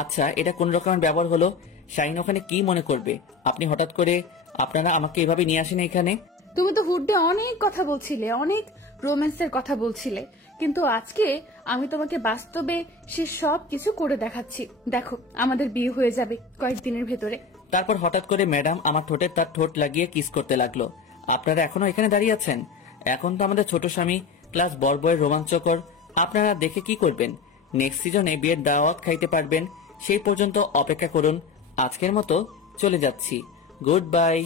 আচ্ছা, এটা কোন রকমের ব্যবহার হলো? শাহিন ওখানে কি মনে করবে? আপনি হঠাৎ করে আপনারা আমাকে এভাবে নিয়ে আসেন এখানে। তুমি তো হুডে অনেক কথা বলছিলে, অনেক রোম্যান্সের কথা বলছিলে, কিন্তু আজকে আমি তোমাকে বাস্তবে সে সব কিছু করে দেখাচ্ছি। দেখো, আমাদের বিয়ে হয়ে যাবে কয়েকদিনের ভেতরে। তারপর হঠাৎ করে ম্যাডাম আমার ঠোঁটে তার ঠোঁট লাগিয়ে কিস করতে লাগলো। আপনারা এখনো এখানে দাঁড়িয়ে আছেন? এখন তো আমাদের ছোট স্বামী ক্লাস বয়ের রোমাঞ্চকর। আপনারা দেখে কি করবেন? নেক্সট সিজনে বিয়ের দাওয়াত খাইতে পারবেন। সেই পর্যন্ত অপেক্ষা করুন। আজকের মতো চলে যাচ্ছি। Good bye.